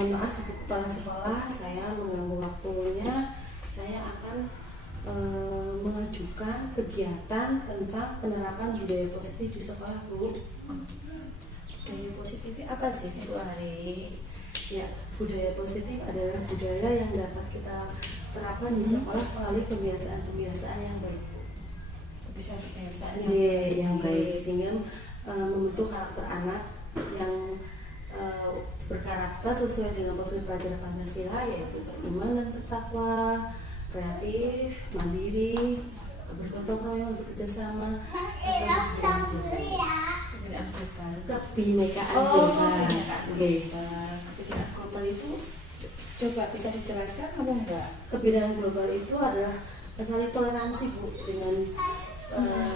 mohon maaf Ibu Kepala Sekolah, saya mengganggu waktunya. Saya akan mengajukan kegiatan tentang penerapan budaya positif di sekolah, Bu. Budaya positif apa sih, Bu Ari? Ya, budaya positif adalah budaya yang dapat kita terapkan di sekolah melalui kebiasaan-kebiasaan yang baik, Bu. Kebiasaan yang baik sehingga membentuk karakter anak yang berkarakter sesuai dengan profil pelajar Pancasila, yaitu beriman dan bertakwa, kreatif, mandiri, bergotong royong, bekerja sama, kebinekaan global itu coba bisa dijelaskan apa enggak? Kebinekaan global itu adalah mencari toleransi, Bu, dengan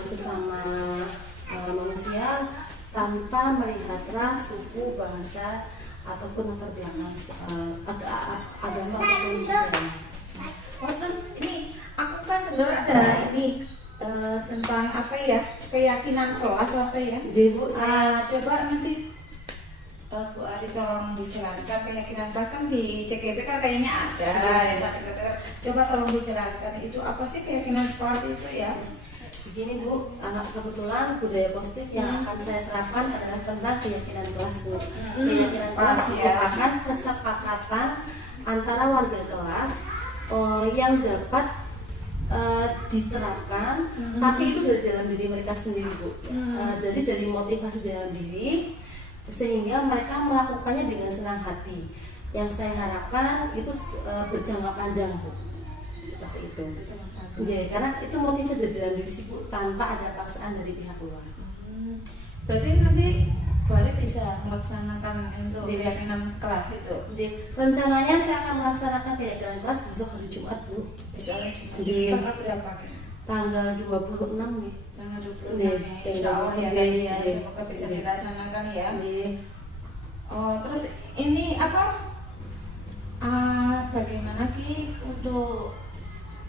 sesama manusia tanpa melihat ras, suku, bahasa ataupun latar belakang agama ataupun misalnya. Oh, terus ini aku kan dengar ada ini tentang apa ya, keyakinan kelas apa ya? Jadi, Bu, coba nanti Bu Ari tolong dijelaskan keyakinan kelas, kan di CGP kan kayaknya ada ya. Coba tolong dijelaskan itu apa sih keyakinan kelas itu ya? Begini, Bu, anak kebetulan budaya positif yang akan saya terapkan adalah tentang keyakinan kelas, Bu. Keyakinan kelas merupakan kesepakatan antara warga kelas yang dapat diterapkan, tapi itu dari dalam diri mereka sendiri, Bu. Jadi dari motivasi dalam diri, sehingga mereka melakukannya dengan senang hati. Yang saya harapkan itu berjangka panjang, Bu. Seperti itu. Jadi, karena itu motifnya dari dalam diri si Bu, tanpa ada paksaan dari pihak luar. Berarti nanti boleh bisa melaksanakan untuk keyakinan kelas itu. Jadi, rencananya saya akan melaksanakan keyakinan kelas besok hari Jumat, Bu. Besok hari Jumat. Jadi, Tanggal berapa? Tanggal 26 nih. Tanggal 26 ya. Insya Allah ya, tadi ya. Semoga bisa dilaksanakan ya. Oh, terus ini apa? Bagaimana Ki untuk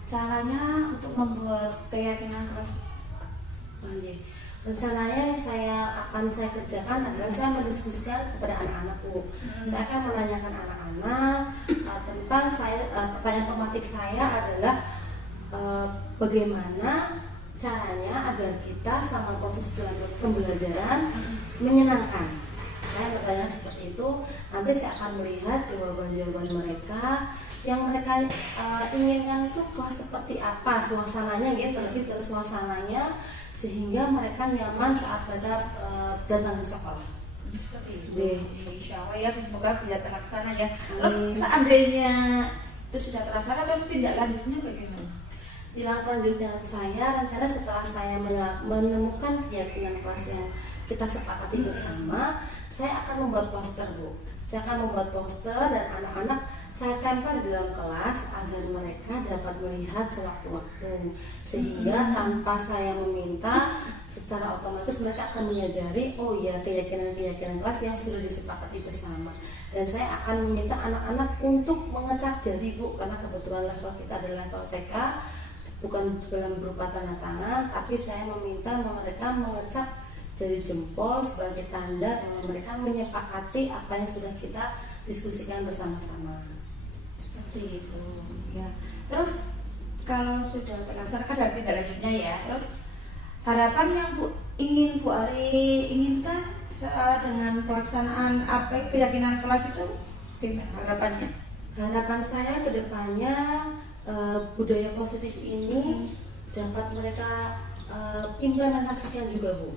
caranya untuk membuat keyakinan kelas? Rencananya saya kerjakan adalah saya mendiskusikan kepada anak-anak, Bu. Saya akan menanyakan anak-anak tentang pertanyaan pematik saya adalah bagaimana caranya agar kita selama proses pembelajaran menyenangkan. Saya bertanya seperti itu. Nanti saya akan melihat jawaban-jawaban mereka. Yang mereka inginkan itu kelas seperti apa, suasananya, gitu, terlebih dari suasananya, sehingga mereka nyaman saat mereka datang ke sekolah. Seperti itu. Insya Allah ya, semoga bisa terlaksana ya. Terus seandainya itu sudah terlaksana, terus tindak lanjutnya bagaimana? Tindak lanjutnya saya rencana setelah saya menemukan keyakinan kelas yang kita sepakati bersama, saya akan membuat poster, Bu. Saya akan membuat poster dan anak-anak saya tempel di dalam kelas agar mereka dapat melihat sewaktu-waktu, sehingga tanpa saya meminta, secara otomatis mereka akan menyadari, oh ya, keyakinan kelas yang sudah disepakati bersama. Dan saya akan meminta anak-anak untuk mengecap jari, Bu, karena kebetulan level kita adalah level TK, bukan dalam berupa tanda tangan, tapi saya meminta mereka mengecap jari jempol sebagai tanda bahwa mereka menyepakati apa yang sudah kita diskusikan bersama-sama. Seperti itu ya. Terus kalau sudah terlaksana kan ada tindak lanjutnya ya. Terus harapan yang ingin Bu Ari inginkan dengan pelaksanaan apa keyakinan kelas itu gimana harapannya? Harapan saya ke depannya budaya positif ini dapat mereka implementasikan juga, Bu,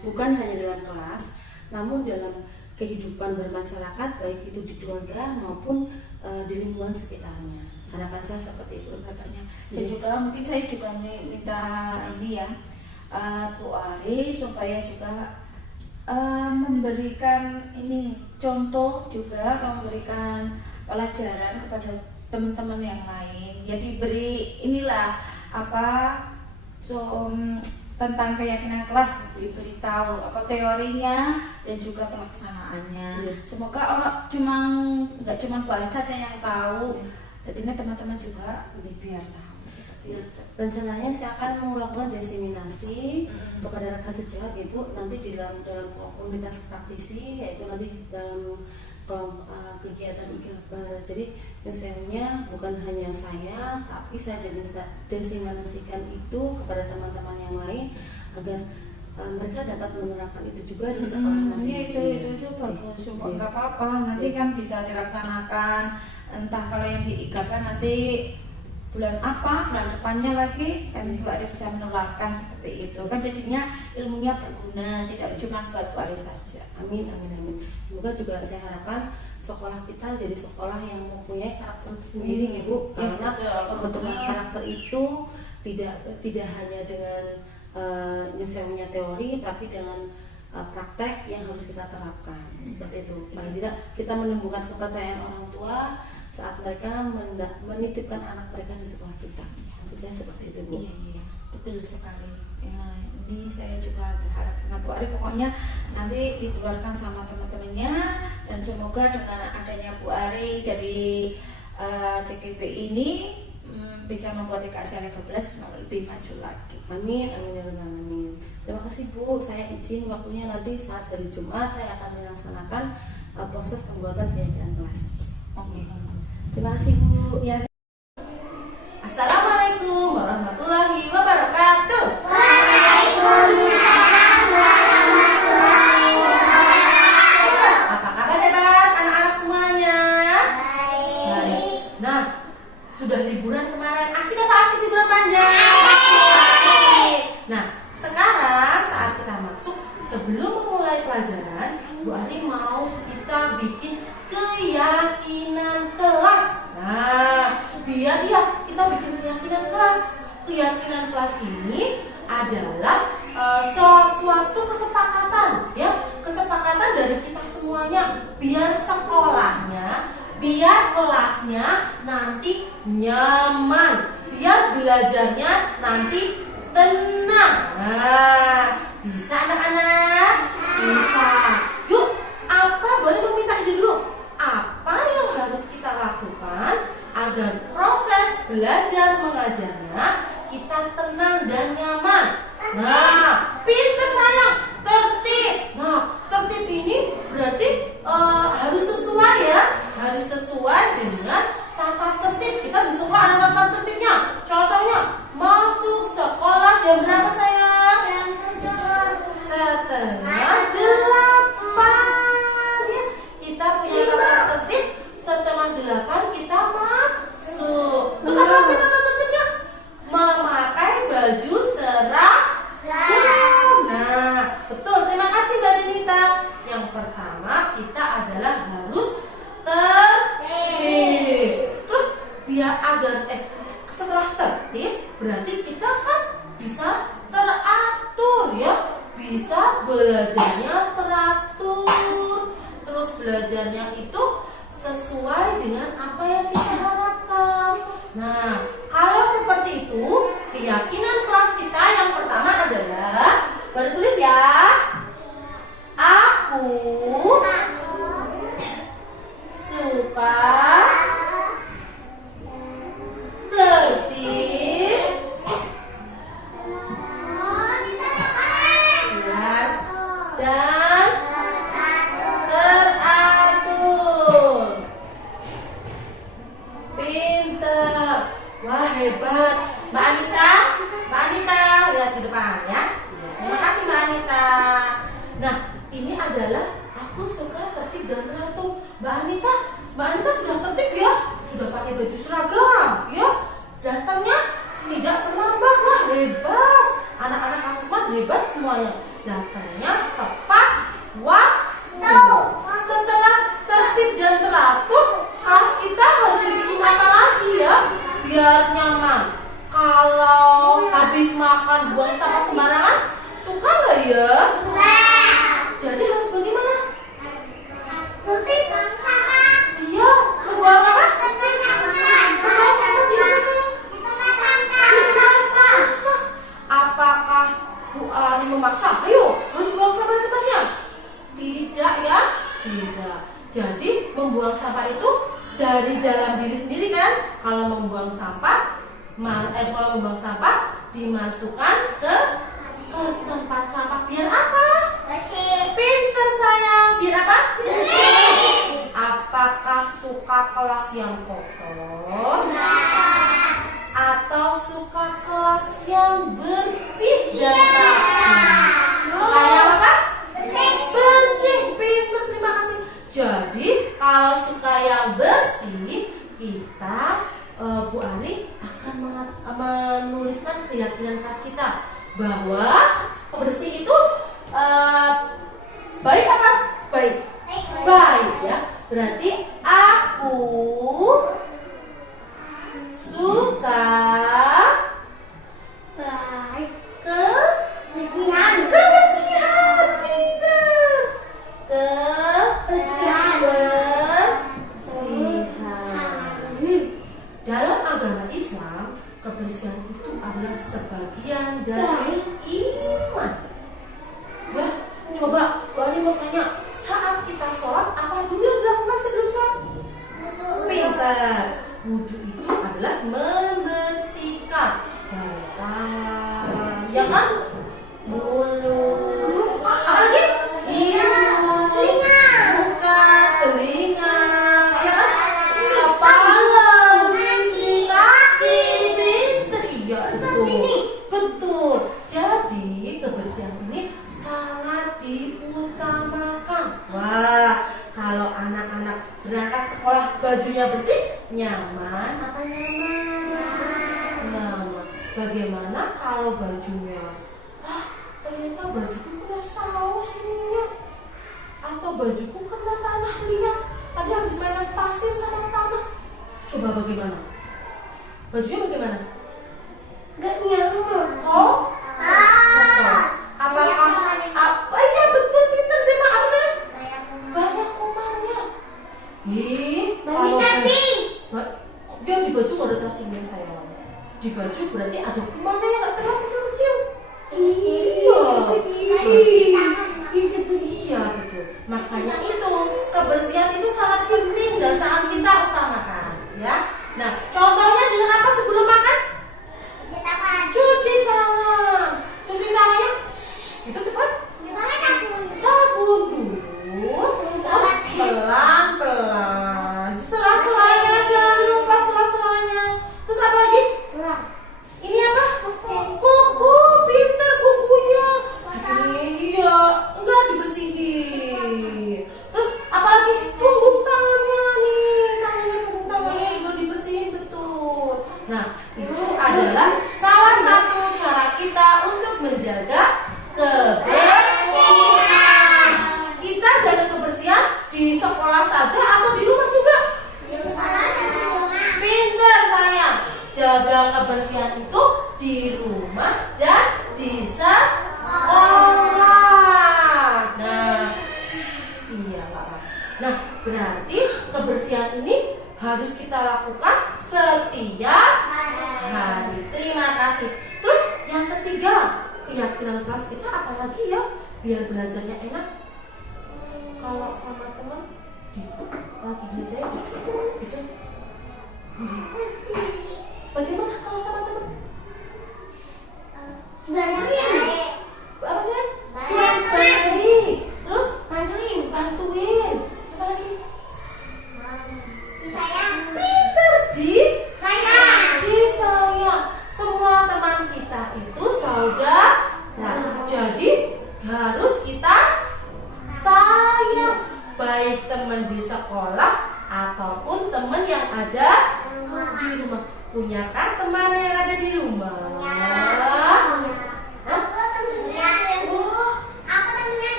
bukan hanya dalam kelas, namun dalam kehidupan bermasyarakat, baik itu di keluarga maupun di lingkungan sekitarnya. Harapan saya seperti itu. Harapannya. Mungkin saya juga minta ini ya, Bu Ari, supaya juga memberikan ini contoh juga, atau memberikan pelajaran kepada teman-teman yang lain. Jadi beri inilah tentang keyakinan kelas, diberitahu apa teorinya dan juga pelaksanaannya. Semoga nggak cuma Bu Ari saja yang tahu, jadi teman-teman juga biar tahu seperti itu. Rencananya saya akan melakukan diseminasi kepada rekan sejawat, Ibu, nanti di dalam komunitas praktisi, yaitu nanti dalam kegiatan IGABAR. Jadi nyusennya bukan hanya saya, tapi saya desiminasikan itu kepada teman-teman yang lain agar mereka dapat menerapkan itu juga di sekolah masing-masing. Itu bagus, nggak apa-apa. Nanti kan bisa dilaksanakan. Entah kalau yang di IGABAR nanti bulan depannya lagi kan juga ada bisa menularkan seperti itu kan, jadinya ilmunya berguna, tidak cuma buat Bu Ari saja. Amin, amin, amin. Semoga juga saya harapkan sekolah kita jadi sekolah yang mempunyai karakter sendiri, Ibu. Karena pembentukan karakter itu tidak hanya dengan nyusunnya teori, tapi dengan praktek yang harus kita terapkan. Seperti itu. Paling tidak kita menumbuhkan kepercayaan orang tua saat mereka menitipkan anak mereka di sekolah kita. Maksud saya seperti itu, Bu. Iya, betul sekali. Ya, ini saya juga berharap dengan Bu Ari pokoknya nanti ditularkan sama teman-temannya, dan semoga dengan adanya Bu Ari jadi CKP ini bisa membuat TKC 12 lebih maju lagi. Amin, amin, amin. Terima kasih, Bu. Saya izin waktunya nanti saat hari Jumat saya akan melaksanakan proses pembuatan keyakinan kelas. Oke. Terima kasih, Bu. Ya. Assalamualaikum warahmatullahi wabarakatuh. Waalaikumsalam warahmatullahi wabarakatuh. Apa kabar hebat anak-anak semuanya? Baik. Nah, sudah liburan kemarin. Asik apa asik liburan panjang? Nah, sekarang saat kita masuk, sebelum memulai pelajaran, Bu Ari mau kita bikin keyakinan kelas. Nah, biar kita bikin keyakinan kelas. Keyakinan kelas ini adalah suatu kesepakatan, ya, kesepakatan dari kita semuanya, biar sekolahnya, biar kelasnya nanti nyaman, biar belajarnya nanti tenang. Nah, bisa anak-anak? Bisa. Yuk, boleh meminta ide dulu. Apa yang harus kita lakukan agar proses belajar mengajarnya kita tenang dan nyaman? Nah, pintar sayang, tertib. Nah, tertib ini berarti harus sesuai, ya, harus sesuai dengan tata tertib. Kita di sekolah ada tata tertibnya. Contohnya, masuk sekolah jam berapa sayang? Jam 7. 7:30. Ya, kita punya tata tertib. 7:30 kita masuk. Terus apa tata tertibnya? Memakai baju seragam. Nah, betul. Terima kasih Mbak Denita. Yang pertama kita adalah harus tertib. Terus biar agar setelah tertib berarti kita kan bisa teratur, ya, bisa belajarnya teratur. Terus belajarnya itu sesuai dengan apa yang kita harapkan. Nah, kalau seperti itu, keyakinan kelas kita yang pertama adalah, baru tulis ya, aku suka tertib, jelas, dan teratur. Pinter. Wah, hebat. Mbak Anita, lihat di depan, ya. Terima kasih Mbak Anita. Nah, ini adalah aku suka tertib dan teratur. Mbak Anita sudah tertib, ya, sudah pakai baju seragam, ya, datangnya tidak terlambat. Wah, hebat. Anak-anak kamu semua hebat semuanya. Datangnya tepat waktu. Setelah tertib dan teratur, kelas kita harus dibikin apa lagi, ya, biar nyaman. Kalau habis makan buang sampah sembarangan, suka nggak, ya? Jadi harus bagaimana? Iya, membuang apa? Membuang sampah di mana, sayang? Di tempat sampah. Apakah Bu Ari memaksa? Ayo, harus buang sampah di tempatnya? Tidak, ya? Tidak. Jadi membuang sampah itu dari dalam diri sendiri, kan? Kalau membuang sampah dimasukkan ke tempat sampah. Biar apa? Bersih. Pinter sayang. Biar apa? Bersih. suka kelas yang kotor atau suka kelas yang bersih dan rapi? Suka yang apa? Bersih. Pintar, terima kasih. Jadi kalau suka yang bersih, kita Bu Ari akan menuliskan keyakinan kelas kita bahwa bersih itu baik apa? Baik. Baik ya. Berarti aku suka Baik. kebersihan. Pintar. Kebersihan. Dalam agama Islam, kebersihan itu adalah sebagian dari iman. Ya, coba Bu Ari mau tanya, saat kita sholat apa dulu yang dilakukan sebelum sholat? Pintar. Wudhu itu adalah membersihkan dari tangan, ya kan? Mulut, apa lagi? Hidung, muka, telinga, ya kan? Kepala, kaki, pintar. Iya, betul. Jadi kebersihan ini sangat diutamakan. Wah, kalau anak-anak berangkat sekolah bajunya bersih, nyaman apa nyaman? Nyaman. Bagaimana kalau bajunya? Ternyata bajuku kena saus ininya, atau bajuku kena tanah liat. Tadi habis mainan pasir sama tanah. Coba bagaimana? Bajunya bagaimana? Gak nyaman. Oh? Apakah? Iya betul, pintar sih mak. Apa sih? Banyak kumannya. Banyak cacing. Dia di baju nggak ada cacingnya sayang. Di baju berarti ada kumannya yang nggak terlalu kecil. Iya. Iya betul. Makanya itu kebersihan itu sangat penting dan sangat kita utamakan, ya. Nah, contohnya dengan apa sebelum makan? Cuci tangan. Cuci tangannya itu cepat. Sabun dulu. Terus pelan-pelan. Sela-selanya, jangan lupa sela-selanya. Terus apa lagi? Ini apa? Kuku. Pintar kukunya. Iya, enggak dibersihin. Terus apa lagi? Punggung tangannya nih. Punggung tangannya juga dibersihin betul. Nah, itu adalah salah satu cara kita untuk menjaga kebersihan. Kita jaga kebersihan di sekolah saja atau di rumah juga? Pintar sayang. Jaga kebersihan itu di rumah dan di sekolah. Nah, iya Pak. Nah, berarti kebersihan ini harus kita lakukan setiap hari. Terima kasih. Terus yang ketiga, keyakinan kelas kita apa lagi ya biar belajarnya enak? Kalau sama teman lagi belajar gitu. Bagaimana kalau sama teman? Apa sih? Baik. Terus bantuin. Apa lagi? Pintar disayang. Semua teman kita itu saudara. Jadi harus kita sayang, baik teman di sekolah ataupun teman yang ada di rumah. Punyakah teman yang ada di rumah?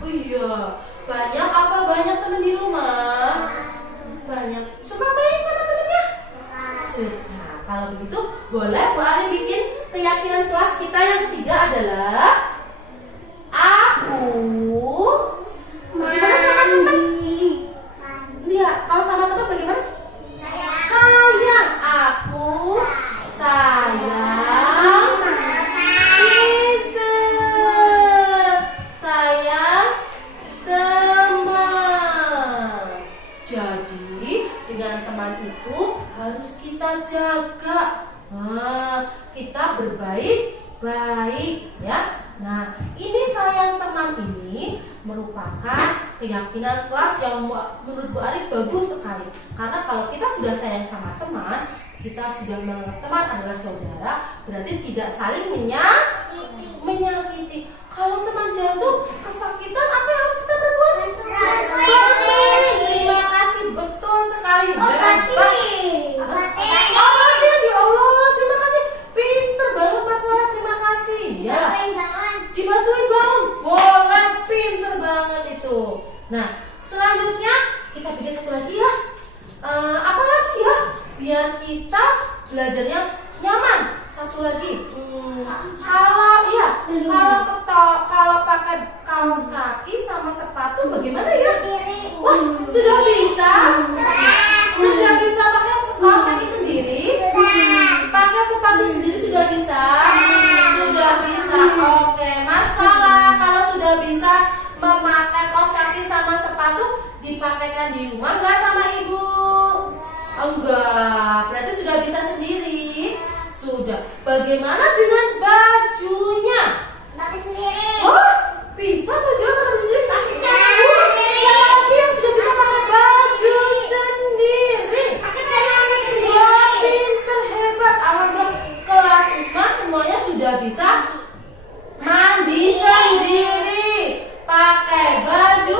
Oh iya, banyak apa banyak teman di rumah? Banyak. Suka main sama temennya? Suka. Kalau begitu boleh Bu Ari bikin keyakinan kelas kita yang ketiga adalah aku bagaimana sama teman? Lihat, kalau sama teman bagaimana? Sayang. Aku sayang. Pintar. Sayang teman. Jadi dengan teman itu harus kita jaga. Kita berbaik-baik ya. Nah, ini sayang teman ini merupakan keyakinan kelas yang menurut Bu Ari bagus sekali. Karena kalau kita sudah sayang sama teman, kita sudah menganggap teman adalah saudara, berarti tidak saling menyakiti. Kalau teman jatuh kesakitan, apa yang harus kita perbuat? Terima kasih, betul sekali. Obatin, ya Allah, terima kasih. Pinter banget Mas Farah, terima kasih. Ya, dibantuin bangun, boleh, pinter banget itu. Nah, selanjutnya kita bikin satu lagi ya. Apa lagi ya? Biar kita belajarnya nyaman. Satu lagi, kalau pakai kaos kaki sama sepatu bagaimana ya? Wah, sudah bisa? Sudah bisa pakai kaos kaki sendiri? Pakai sepatu sendiri sudah bisa? Sudah bisa. Oke, Mas Fala, kalau sudah bisa memakai kaos kaki sama sepatu, dipakaikan di rumah nggak sama ibu? Enggak, berarti sudah bisa sendiri. Sudah. Bagaimana dengan bajunya? Pakai sendiri. Oh, bisa Bazila pakai sendiri? Siapa lagi yang sudah bisa pakai baju sendiri? Wah, pinter, hebat. Alhamdulillah, kelas Isma semuanya sudah bisa mandi sendiri, pakai baju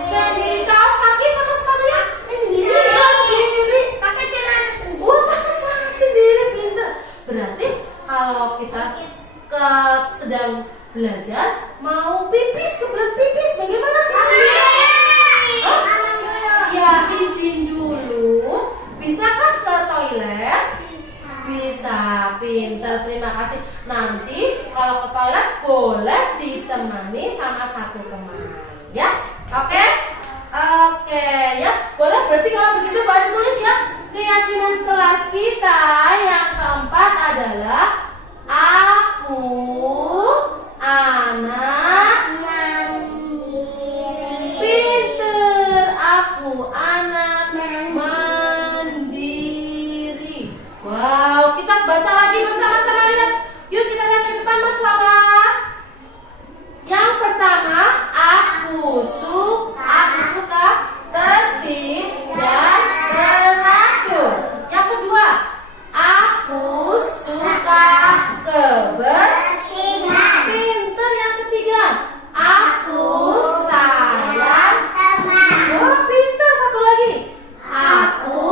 sendiri, kaos kaki sama sepatunya sendiri, pakai celana sendiri. Wah, pakai celana sendiri, pinter. Berarti kalau kita sedang belajar mau pipis, kebelet pipis, bagaimana? Ya, izin dulu. Bisakah ke toilet? Bisa, pinter, terima kasih. Nanti kalau ke toilet boleh ditemani sama satu teman, ya? Oke? Oke, ya. Boleh, berarti kalau begitu Pak tulis ya. Keyakinan kelas kita yang keempat adalah aku anak mandiri. Pinter, aku anak mandiri. Wow, kita baca lagi bersama-sama, lihat. Yuk kita lihat ke depan Mas Fala. Yang pertama, aku suka tertib dan teratur. Yang kedua, aku suka kebersihan. Pinter. Yang ketiga, aku sayang teman. Wah, pinter. Satu lagi, aku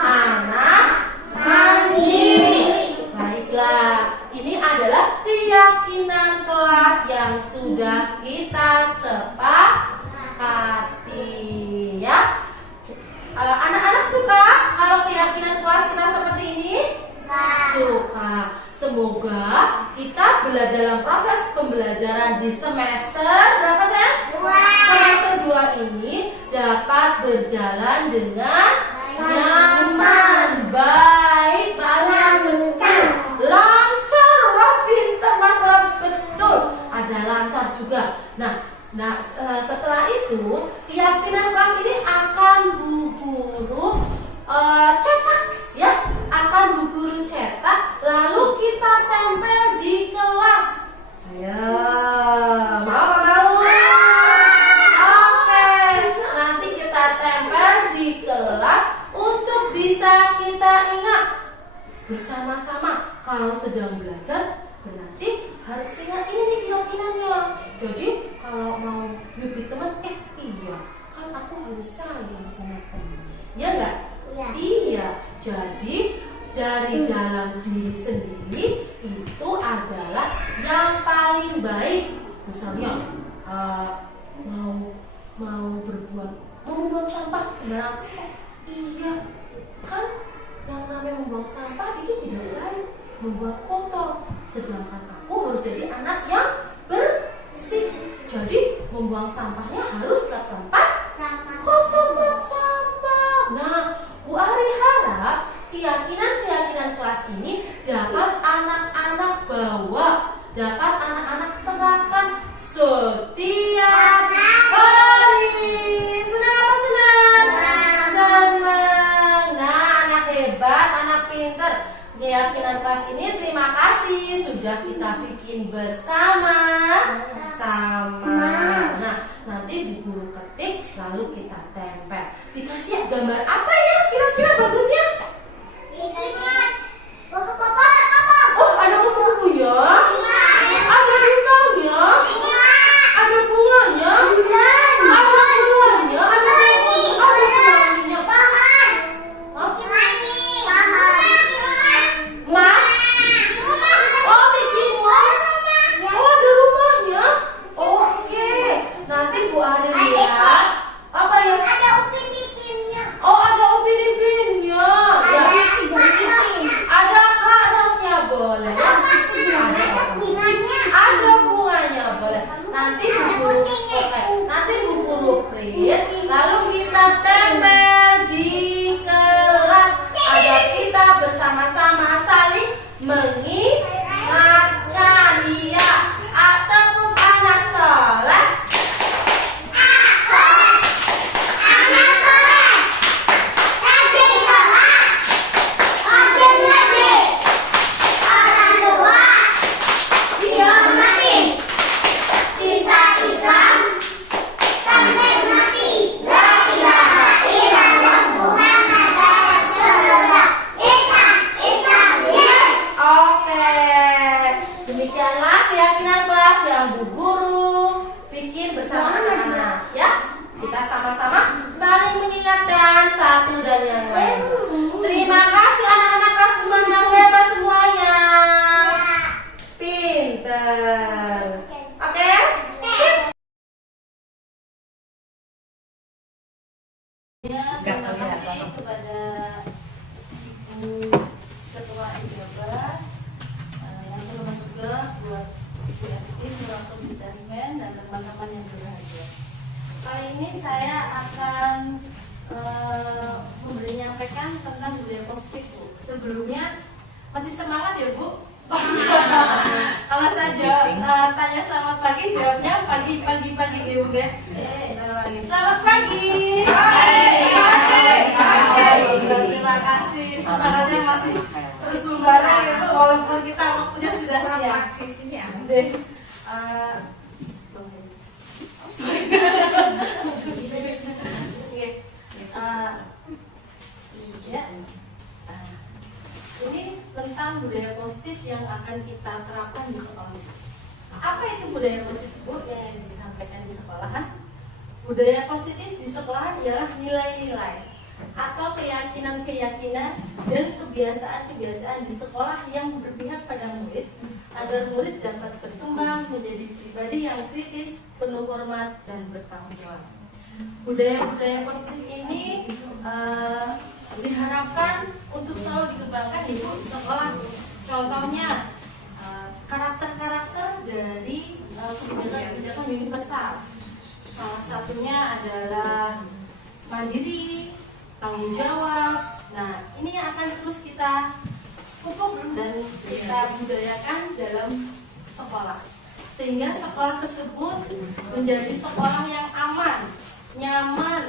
anak mandiri. Baiklah, ini adalah keyakinan kelas yang sudah kita sepakati, ya. Anak-anak suka kalau keyakinan kelas kita seperti ini? Suka. Semoga kita dalam proses pembelajaran di semester berapa sayang? 2. Semester 2 ini dapat berjalan dengan nyaman, baik, betul, lancar. Wah, pintar Mas, betul. Ada lancar juga. Nah, setelah itu keyakinan kelas ini akan Bu Guru cetak, ya, akan Bu Guru cetak, lalu kita tempel di kelas. Ya, mau apa mau? Oke, nanti kita tempel di kelas untuk bisa kita ingat bersama-sama. Kalau sedang belajar, berarti harus ingat ini keyakinannya. Jadi kalau mau nyubit teman, iya, kan aku harus sayang sama teman. Iya enggak? Iya. Jadi dari dalam diri sendiri itu adalah yang paling baik. Misalnya mau membuang sampah sembarang. Iya, kan yang namanya membuang sampah itu tidak baik, membuat kotor. Sedangkan aku harus jadi anak yang bersih. Jadi membuang sampahnya harus ke tempat tempat sampah. Nah, Bu Ari harap keyakinan kelas ini dapat anak-anak bawa, dapat anak-anak terapkan setiap hari. Senang apa senang? Senang. Nah, anak hebat, anak pintar. Keyakinan kelas ini terima kasih sudah kita bikin bersama-sama. Nah, nanti Bu Guru ketik, lalu kita tempel. Dikasih gambar apa ya kira-kira bagusnya? Oh, ada kupu-kupunya, ada bintangnya, ada bunganya, ada bulannya, ada pelanginya. Mas? Oh, Mickey Mouse? Oh, ada rumahnya? Oke, nanti Bu Ari lihat apa ya? Oh, ada Upin Ipinnya. Ya, ada Kak Rosnya boleh. Ada bunganya boleh. Nanti Bu Guru, nanti Bu Guru print, lalu kita tempel di kelas agar kita bersama-sama saling mengingatkan. Iya, ataupun anak soleh. Cinta Islam sampai mati. La ilaha illallah Muhammad Rasulullah. Islam, yes. Oke, demikianlah keyakinan kelas yang Bu Guru bikin bersama anak-anak ya. Kita sama-sama saling mengingatkan satu dan yang lain. Terima kasih anak-anak kelas 9 yang hebat semuanya. Pinter. Oke? Ya, terima kasih kepada Ibu Ketua Jabar, yang terhormat juga buat Ibu Esti selaku businessman dan teman-teman yang berbahagia. Kali ini saya akan menyampaikan tentang budaya positif, Bu. Sebelumnya masih semangat ya, Bu? Kalau saya jawab, tanya selamat pagi, jawabnya pagi ya, Bu ya. Selamat pagi. Terima kasih. Semangatnya masih terus membara ya, Bu, walaupun kita waktunya sudah siang. Deh. Ini tentang budaya positif yang akan kita terapkan di sekolah. Apa itu budaya positif, Bu, yang disampaikan di sekolahan? Budaya positif di sekolahan ialah nilai-nilai atau keyakinan-keyakinan dan kebiasaan-kebiasaan di sekolah yang berpihak pada murid agar murid dapat berkembang menjadi pribadi yang kritis, penuh hormat, dan bertanggung jawab. Budaya-budaya positif ini diharapkan untuk selalu dikembangkan di sekolah. Contohnya karakter-karakter dari kebijakan-kebijakan universal. Salah satunya adalah mandiri, tanggung jawab. Nah, ini yang akan terus kita pupuk dan kita budayakan dalam sekolah, sehingga sekolah tersebut menjadi sekolah yang aman, nyaman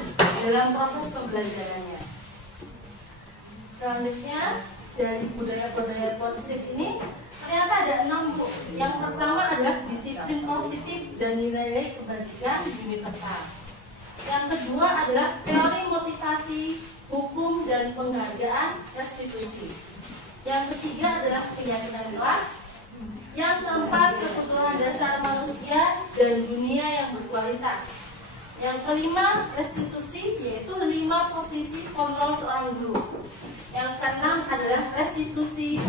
dalam proses pembelajarannya. Selanjutnya, dari budaya-budaya positif ini ternyata ada 6, Bu. Yang pertama adalah disiplin positif dan nilai-nilai kebajikan universal. Yang kedua adalah teori motivasi, hukum dan penghargaan restitusi. Yang ketiga adalah keyakinan kelas. Yang keempat, kebutuhan dasar manusia dan dunia yang berkualitas. Yang kelima, restitusi, yaitu 5 posisi kontrol seorang guru. Yang keenam adalah restitusi.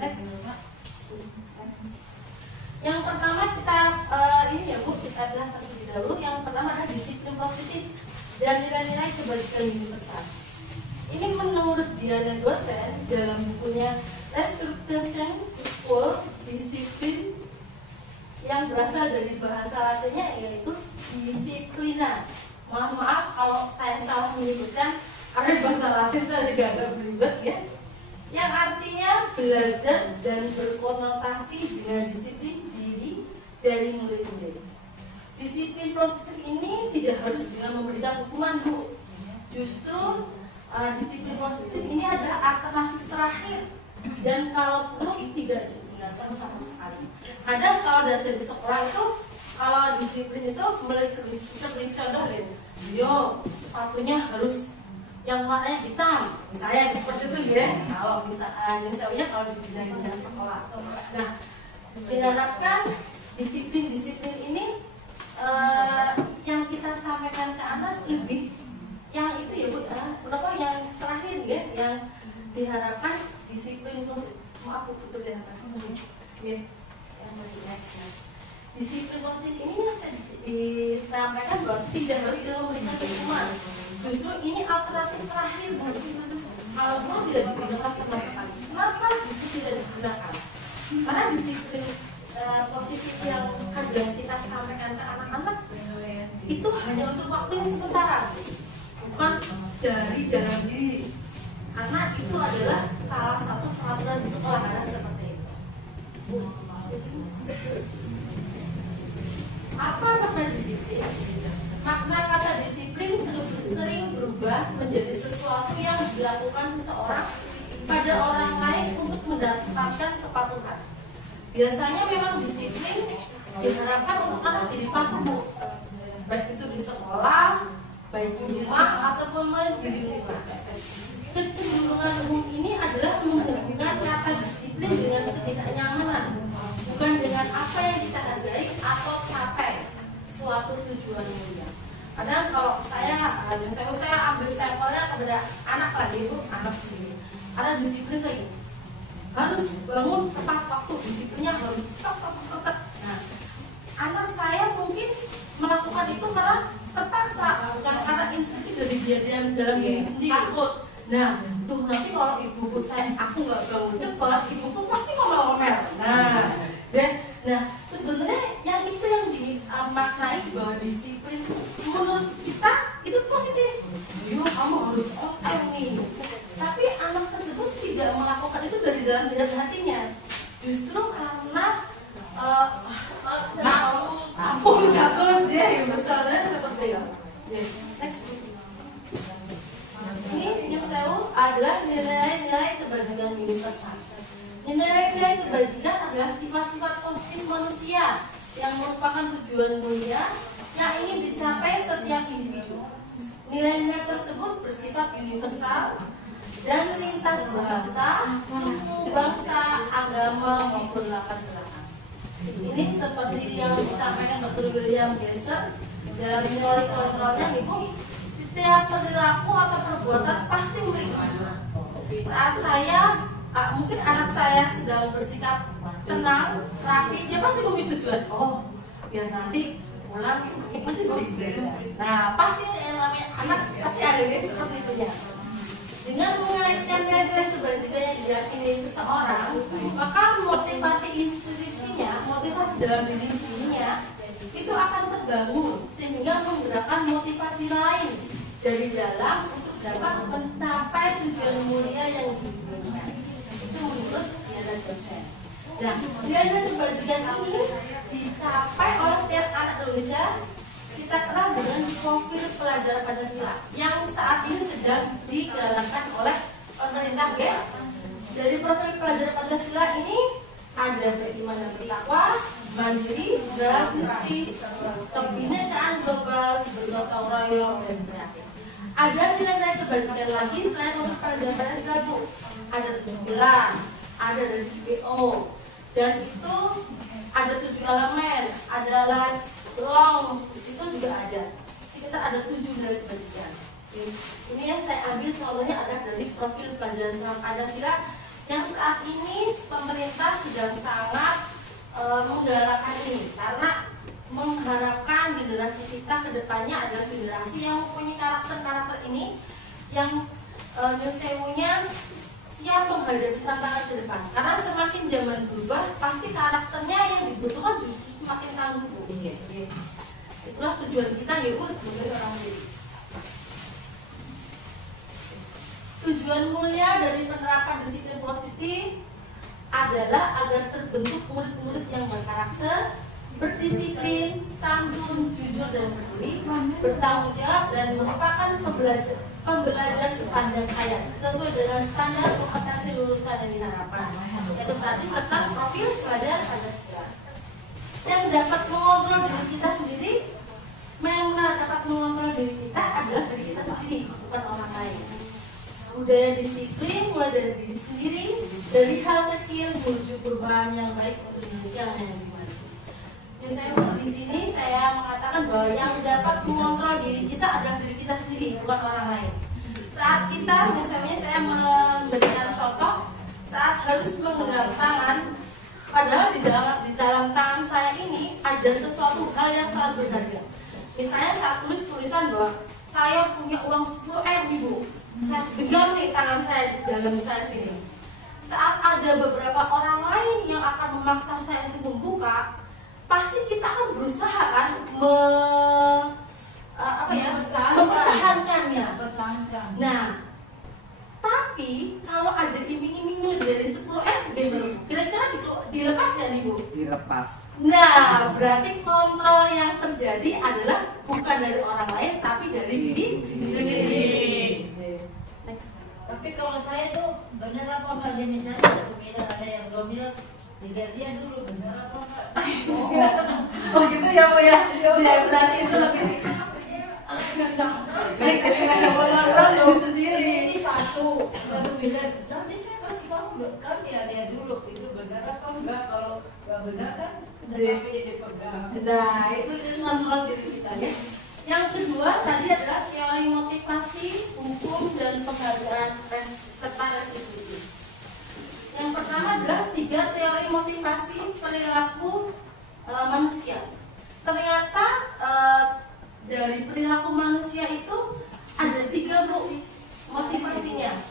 Next. Yang pertama kita ini ya, Bu, kita bahas terlebih dahulu. Yang pertama adalah disiplin positif dan nilai-nilai kebajikan universal. Ini menurut Diana dosen dalam bukunya Restructuration Equal Disiplin, yang berasal dari bahasa Latinnya yaitu disiplina. Mohon maaf kalau saya salah menyebutkan, karena bahasa Latin saya juga agak belibet ya. Yang artinya belajar dan berkonotasi dengan disiplin diri dari murid-murid. Disiplin positif ini tidak harus dengan memberikan hukuman, Bu. Justru disiplin positif ini adalah alternatif terakhir, dan kalau perlu tidak digunakan sama sekali. Kadang kalau dasar di sekolah itu kalau disiplin itu seperti contoh deh, yo sepatunya harus yang warnanya hitam, misalnya seperti itu ya. Kalau misalnya kalau di bidang sekolah, nah diharapkan disiplin ini yang kita sampaikan ke anak lebih yang itu ya Bu, berapa yang terakhir ya, yang diharapkan disiplin positif. Maaf Bu, betul ya, ya. Disiplin positif ini disampaikan bahwa tidak harus memberikan hukuman. Justru ini alternatif terakhir. Kalau guru tidak digunakan sama sekali, kenapa justru tidak digunakan? Karena disiplin positif yang kadang kita sampaikan ke anak-anak itu hanya untuk waktu yang sementara, bukan dari dalam diri. Karena itu adalah salah satu peraturan di sekolah, karena seperti itu. Apa makna disiplin? Makna kata disiplin sering berubah menjadi sesuatu yang dilakukan seseorang pada orang lain untuk mendapatkan kepatuhan. Biasanya memang disiplin diharapkan untuk anak jadi patuh, baik itu di sekolah, baik di rumah ataupun di lingkungan. Kecenderungan umum ini adalah menghubungkan kata disiplin dengan ketidaknyamanan, bukan dengan apa yang kita hargai atau capai suatu tujuan mulia. Kadang kalau saya ambil sampelnya kepada anak lagi Bu, anak sendiri. Karena disiplin saya gini, harus bangun tepat waktu, disiplinnya harus tetap. Nah, anak saya mungkin melakukan itu karena terpaksa, bukan karena intuisi dari dia dalam diri sendiri. Takut. Nah, tuh nanti kalau ibuku aku nggak bangun cepat, ibuku pasti ngomel-ngomel. Nah, sebenarnya yang itu yang dimaknai bahwa disiplin menurut kita itu positif. Yo, kamu harus on nih. Tapi anak tersebut tidak melakukan itu dari dalam hatinya. Justru karena aku jatuh aja ya, misalnya seperti itu. Next. Ini yang saya adalah nilai-nilai kebajikan universal. Nilai-nilai kebajikan adalah sifat-sifat positif manusia yang merupakan tujuan mulia yang ingin dicapai setiap individu. Nilai-nilai tersebut bersifat universal dan lintas bahasa, suku, bangsa, agama maupun latar belakang. Ini seperti yang disampaikan Dr. William Geiser dalam teori kontrolnya, Ibu. Setiap perilaku atau perbuatan pasti memiliki tujuan. Saat mungkin anak saya sedang bersikap tenang, rapi, dia pasti memiliki tujuan. Oh, biar nanti pulang pasti mau belajar. Nah, pasti yang namanya anak pasti ada seperti itu ya. Dengan mengaitkan nilai-nilai kebajikan yang diyakini seseorang, maka motivasi intuisinya, motivasi dalam dirinya itu akan terbangun sehingga menggerakkan motivasi lain dari dalam untuk dapat mencapai tujuan mulia yang diinginkan. Itu menurut Diana dosen. Nah, nilai-nilai kebajikan ini dicapai oleh setiap anak Indonesia. Kita kenal dengan profil pelajar Pancasila yang saat ini sedang digalakkan oleh pemerintah ya. Dari profil pelajar Pancasila ini ada beriman dan bertakwa, mandiri, beraktivitas, kebinekaan global, bergotong royong dan kreatif. Ada nilai-nilai kebajikan lagi selain profil pelajar Pancasila Bu. Ada 7 pilar, ada dari GPO, dan itu ada 7 elemen, adalah long, itu juga ada. Sekitar ada 7 nilai kebajikan. Ini yang saya ambil contohnya adalah dari profil pelajaran Pancasila yang saat ini pemerintah sedang sangat menggalakkan ini karena mengharapkan generasi kita ke depannya adalah generasi yang mempunyai karakter ini yang nyusewunya siap menghadapi tantangan ke depan. Karena semakin zaman berubah, pasti karakternya yang dibutuhkan justru semakin tangguh. Itulah tujuan kita ya Bu sebagai seorang diri. Tujuan mulia dari penerapan disiplin positif adalah agar terbentuk murid-murid yang berkarakter, berdisiplin, santun, jujur dan peduli, bertanggung jawab dan merupakan pembelajar sepanjang hayat sesuai dengan standar kompetensi lulusan yang diharapkan. Yaitu tadi tentang profil pelajar Pancasila. Yang dapat mengontrol diri kita sendiri, yang dapat mengontrol diri kita adalah diri kita sendiri, bukan orang lain. Budaya disiplin mulai dari diri sendiri, dari hal kecil menuju perubahan yang baik untuk Indonesia yang lebih maju. Yang saya buat di sini, saya mengatakan bahwa yang dapat mengontrol diri kita adalah diri kita sendiri, bukan orang lain. Saat kita, misalnya saya memberikan contoh, saat harus menggenggam tangan, padahal di dalam tangan saya ini ada sesuatu hal yang sangat berharga. Misalnya saat tulis tulisan bahwa saya punya uang 10.000, saya genggam nih tangan saya di dalam saya sini. Saat ada beberapa orang lain yang akan memaksa saya untuk membuka, pasti kita akan berusaha kan mempertahankannya. Nah, tapi kalau ada iming-imingnya dari 10.000, kira-kira dilepas ya nih Bu? Dilepas. Nah, berarti kontrol yang terjadi adalah bukan dari orang lain, tapi dari diri sendiri. Tapi kalau saya tuh benar apa enggak, dia misalnya satu miliar, ada yang 2 miliar, dilihat dia dulu benar apa enggak. Oh gitu ya Bu ya? Ya berarti itu lebih baik ketika ada orang diri sendiri. Ini satu miliar, nanti saya kasih kamu kan lihat dulu itu benar apa enggak. Kalau enggak benar kan tetapi dipegang. Nah, itu kontrol diri kita ya. Yang kedua tadi adalah teori motivasi, hukum, dan penghargaan serta restitusi. Yang pertama adalah 3 teori motivasi perilaku manusia. Ternyata dari perilaku manusia itu ada 3 Bu motivasinya.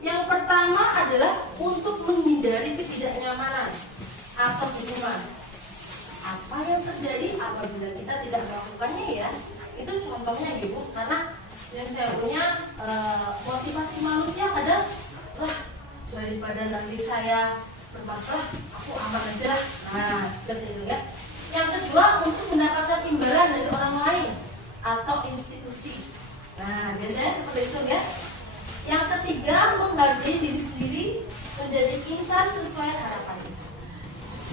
Yang pertama adalah untuk menghindari ketidaknyamanan atau hukuman. Apa yang terjadi apabila kita tidak melakukannya ya? Itu contohnya gitu, karena yang saya punya motivasi manusia ada, wah daripada nanti saya bermasalah, aku aman aja lah. Nah, gitu ya. Yang kedua untuk mendapatkan imbalan dari orang lain atau institusi. Nah, biasanya seperti itu ya. Yang ketiga menghargai diri sendiri, menjadi insan sesuai harapan.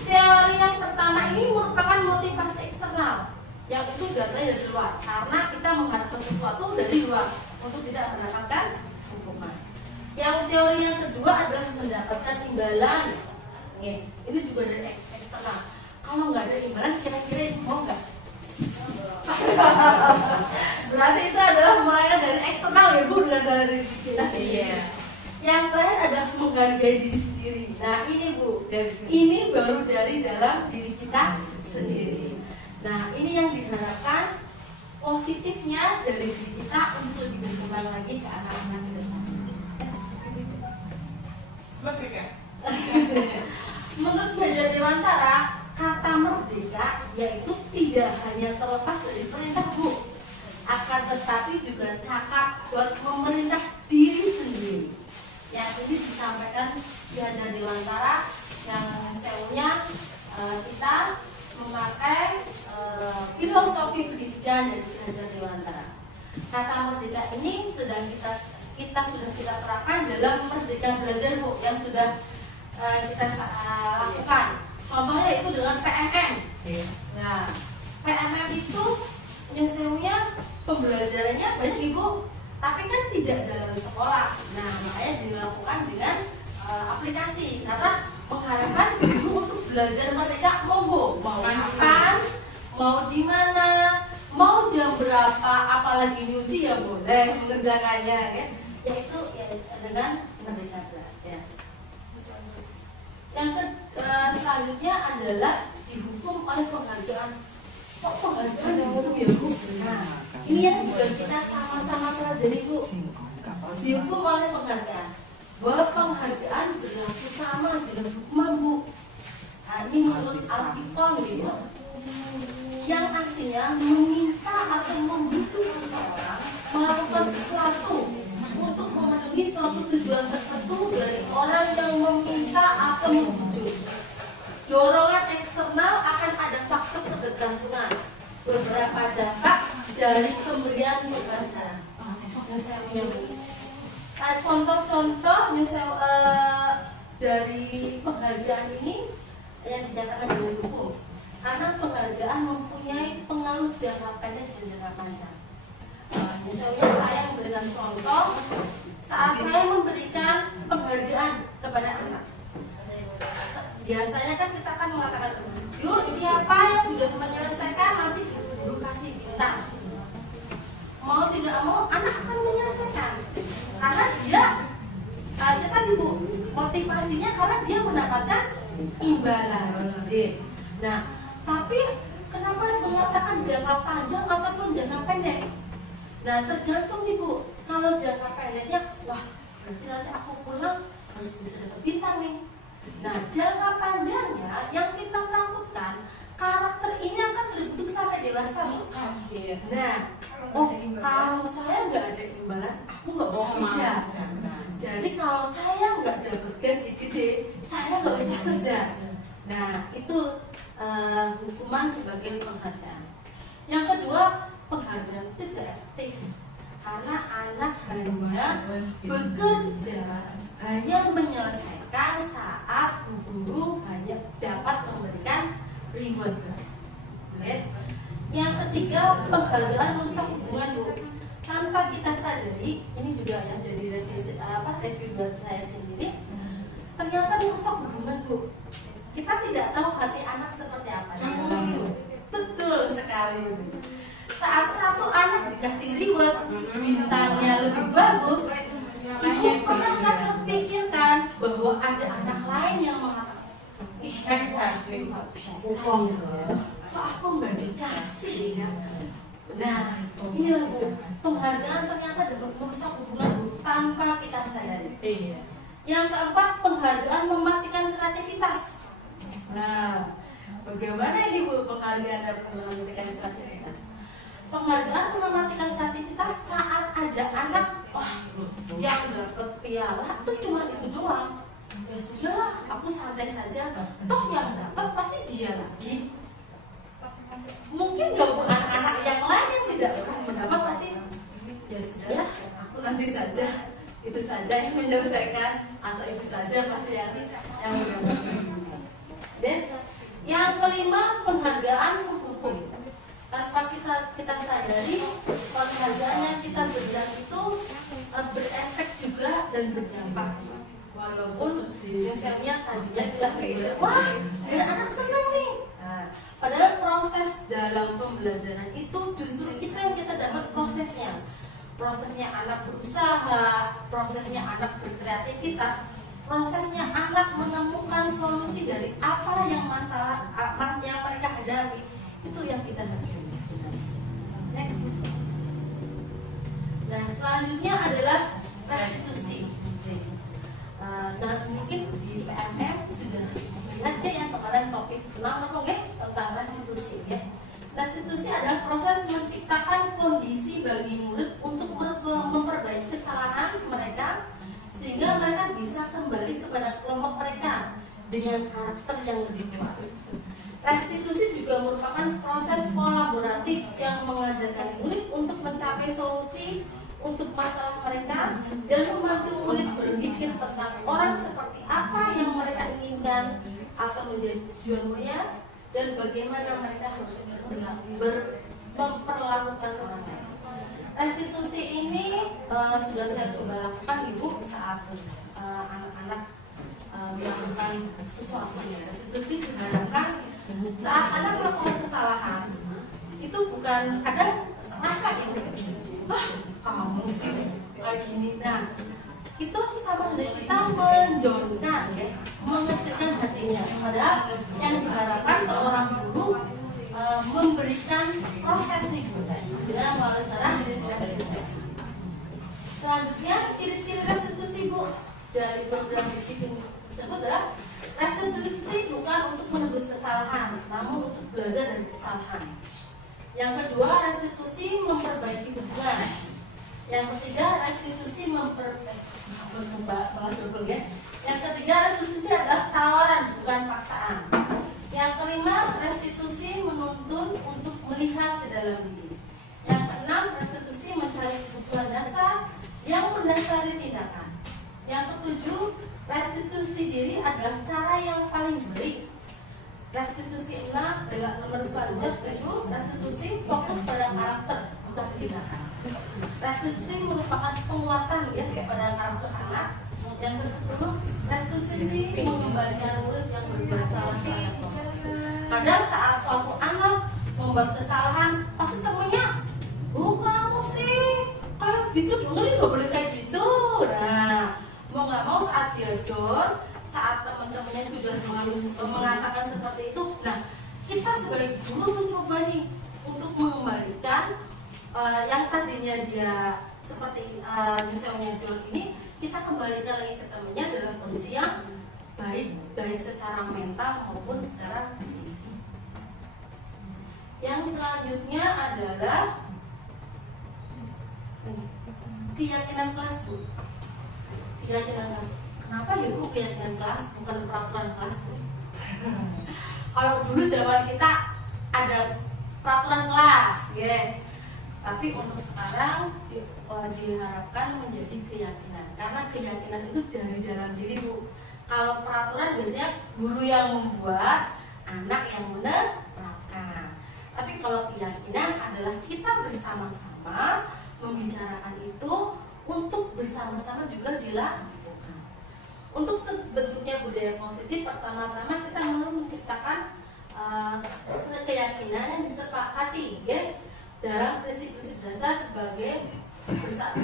Teori yang pertama ini merupakan motivasi eksternal, yang itu datanya dari luar, karena kita mengharapkan sesuatu dari luar untuk tidak mendapatkan hukuman. Yang teori yang kedua adalah mendapatkan imbalan. Ini juga dari eksternal. Kalau nggak ada imbalan, kira-kira mau nggak? Berarti itu adalah mulai dari eksternal ya Bu, dari kita sendiri. Yang terakhir adalah menghargai diri sendiri. Nah ini Bu, ini baru dari dalam diri kita sendiri. Nah ini yang diharapkan positifnya dari diri kita untuk dikembangkan lagi ke anak-anak ke depan. Menurut Belajar Dewantara, kata merdeka yaitu tidak hanya terlepas dari perintah Bu, akan tetapi juga cakap buat memerintah diri sendiri. Yang ini disampaikan di Belajar Dewantara yang seunya kita memakai filosofi pendidikan dari Belajar Dewantara. Kata merdeka ini sedang kita sudah terapkan dalam Merdeka Belajar Bu yang sudah kita lakukan. Contohnya itu dengan PMM. Nah, PMM itu yang seunya pembelajarannya banyak Ibu, tapi kan tidak dalam sekolah. Nah, makanya dilakukan dengan aplikasi karena mengharapkan guru untuk belajar mereka mau kapan, mau di mana, mau jam berapa, apalagi nyuci ya boleh mengerjakannya ya. Yaitu ya, dengan Merdeka Belajar. Yang selanjutnya adalah dihukum oleh penghargaan. Kok penghargaan yang umum ya Bu? Nah, ini yang juga kita sama-sama pelajari Bu. Dihukum oleh penghargaan. Bahwa penghargaan berlaku sama dengan hukuman Bu. Nah, ini menurut artikel gitu, yang artinya meminta atau membujuk seseorang melakukan sesuatu untuk memenuhi suatu tujuan tertentu dari orang yang meminta atau membujuk. Dorongan eksternal akan ada faktor ketergantungan, beberapa dampak dari pemberian pembelajaran. Yang saya punya contoh-contoh yang saya dari penghargaan ini yang dikatakan dengan hukum. karena penghargaan mempunyai pengaruh jangka pendek dan jangka panjang. Misalnya saya memberikan contoh saat saya memberikan penghargaan kepada anak. Biasanya kan kita akan mengatakan, yuk siapa yang sudah menyelesaikan nanti guru kasih bintang. Mau tidak mau anak akan menyelesaikan karena dia kan ibu motivasinya karena dia mendapatkan imbalan. Nah, tapi kenapa mengatakan jangka panjang ataupun jangka pendek? Nah, tergantung ibu. Kalau jangka pendeknya, wah berarti nanti aku pulang harus bisa dapat bintang nih. Nah, jangka panjangnya yang kita takutkan karakter ini akan terbentuk sampai dewasa. Nah, kalau saya nggak ada imbalan, aku nggak bisa kerja. Jadi kalau saya nggak dapat gaji gede, saya nggak bisa kerja. Nah, itu hukuman sebagai penghargaan. Yang kedua, penghargaan itu tidak efektif karena anak hanya bekerja, hanya menyelesaikan saat guru hanya dapat memberikan reward. Yang ketiga, penghargaan merusak hubungan Bu. Tanpa kita sadari, ini juga yang jadi review buat saya sendiri. Ternyata merusak hubungan Bu. Kita tidak tahu hati anak seperti apa. Betul sekali. Saat satu anak dikasih reward, bintangnya lebih bagus, ibu pernah kan terpikirkan bahwa ada anak lain yang mengatakan, ih, kok aku nggak dikasih ya? Nah, inilah Bu, penghargaan ternyata dapat merusak hubungan Bu tanpa kita sadari. Yang keempat, penghargaan mematikan kreativitas. Nah, bagaimana ini Bu penghargaan dapat mematikan kreativitas? Penghargaan mematikan kreativitas saat ada anak yang dapat piala itu cuma itu doang. Ya sudahlah, aku santai saja. Toh yang dapat pasti dia lagi. Mungkin gak anak-anak yang lain yang tidak mendapat pasti ya sudahlah, aku nanti saja. Itu saja yang menyelesaikan atau itu saja pasti yang mendapat. Dan yang kelima, penghargaan menghukum. Tanpa kita sadari, penghargaan yang kita berikan itu berefek juga dan berdampak. Walaupun misalnya tadinya kita berikan, wah, biar anak senang nih. Nah, padahal proses dalam pembelajaran itu justru itu yang kita dapat prosesnya. Prosesnya anak berusaha, prosesnya anak berkreativitas, prosesnya anak menemukan solusi dari apa yang yang mereka hadapi. Itu yang kita hadapi. Next. Nah, selanjutnya adalah restitusi. Nah, mungkin di PMM sudah lihat ya yang kemarin topik tentang restitusi ya. Restitusi adalah proses menciptakan kondisi bagi murid untuk memperbaiki kesalahan mereka sehingga mereka bisa kembali kepada kelompok mereka dengan karakter yang lebih kuat. Restitusi juga merupakan proses kolaboratif yang mengajarkan murid untuk mencapai solusi untuk masalah mereka dan membantu murid berpikir tentang orang seperti apa yang mereka inginkan atau menjadi tujuan mulia dan bagaimana mereka harus memperlakukan orang lain. Restitusi ini sudah saya coba lakukan Ibu saat anak-anak melakukan sesuatu ya. Restitusi diharapkan saat anak melakukan kesalahan itu bukan kadang nafas yang kamu sih kayak gini. Nah, itu sama dengan kita mendownkan ya, mengecilkan hatinya. Padahal yang diharapkan seorang guru memberikan proses nih dengan melalui cara restitusi. Selanjutnya ciri-ciri restitusi Bu dari program disiplin tersebut adalah restitusi bukan untuk menebus kesalahan, namun untuk belajar dari kesalahan. Yang kedua, restitusi memperbaiki hubungan. Yang ketiga, restitusi Yang ketiga, restitusi adalah tawaran bukan paksaan. Yang kelima, restitusi menuntun untuk melihat ke dalam diri. Yang keenam, restitusi mencari kebutuhan dasar yang mendasari tindakan. Yang ketujuh, restitusi diri adalah cara yang paling baik. Restitusi 6 adalah selanjutnya setuju, restitusi fokus pada karakter bukan tindakan. Restitusi merupakan penguatan ya kepada karakter anak. Yang ke-10, restitusi mengembalikan murid yang berbuat salah kepada Tuhan. Kadang saat suatu anak membuat kesalahan, pasti temennya, kamu sih kayak gitu dulu nih, gak boleh kayak gitu. Nah, mau nggak mau saat dia down, saat teman-temannya sudah mengatakan seperti itu, nah kita sebagai guru mencoba nih untuk mengembalikan yang tadinya dia seperti misalnya down ini, kita kembalikan lagi ke temannya dalam kondisi yang baik secara mental maupun secara fisik. Yang selanjutnya adalah keyakinan kelas, Bu. Keyakinan kelas. Kenapa ya Bu keyakinan kelas bukan peraturan kelas, Bu? Kalau dulu zaman kita ada peraturan kelas, ya. Tapi untuk sekarang diharapkan menjadi keyakinan, karena keyakinan itu dari dalam diri, Bu. Kalau peraturan biasanya guru yang membuat, anak yang menerapkan. Tapi kalau keyakinan adalah kita bersama-sama membicarakan itu untuk bersama-sama juga dilakukan. Untuk terbentuknya budaya positif, pertama-tama kita perlu menciptakan keyakinan yang disepakati, ya, dalam prinsip-prinsip dasar sebagai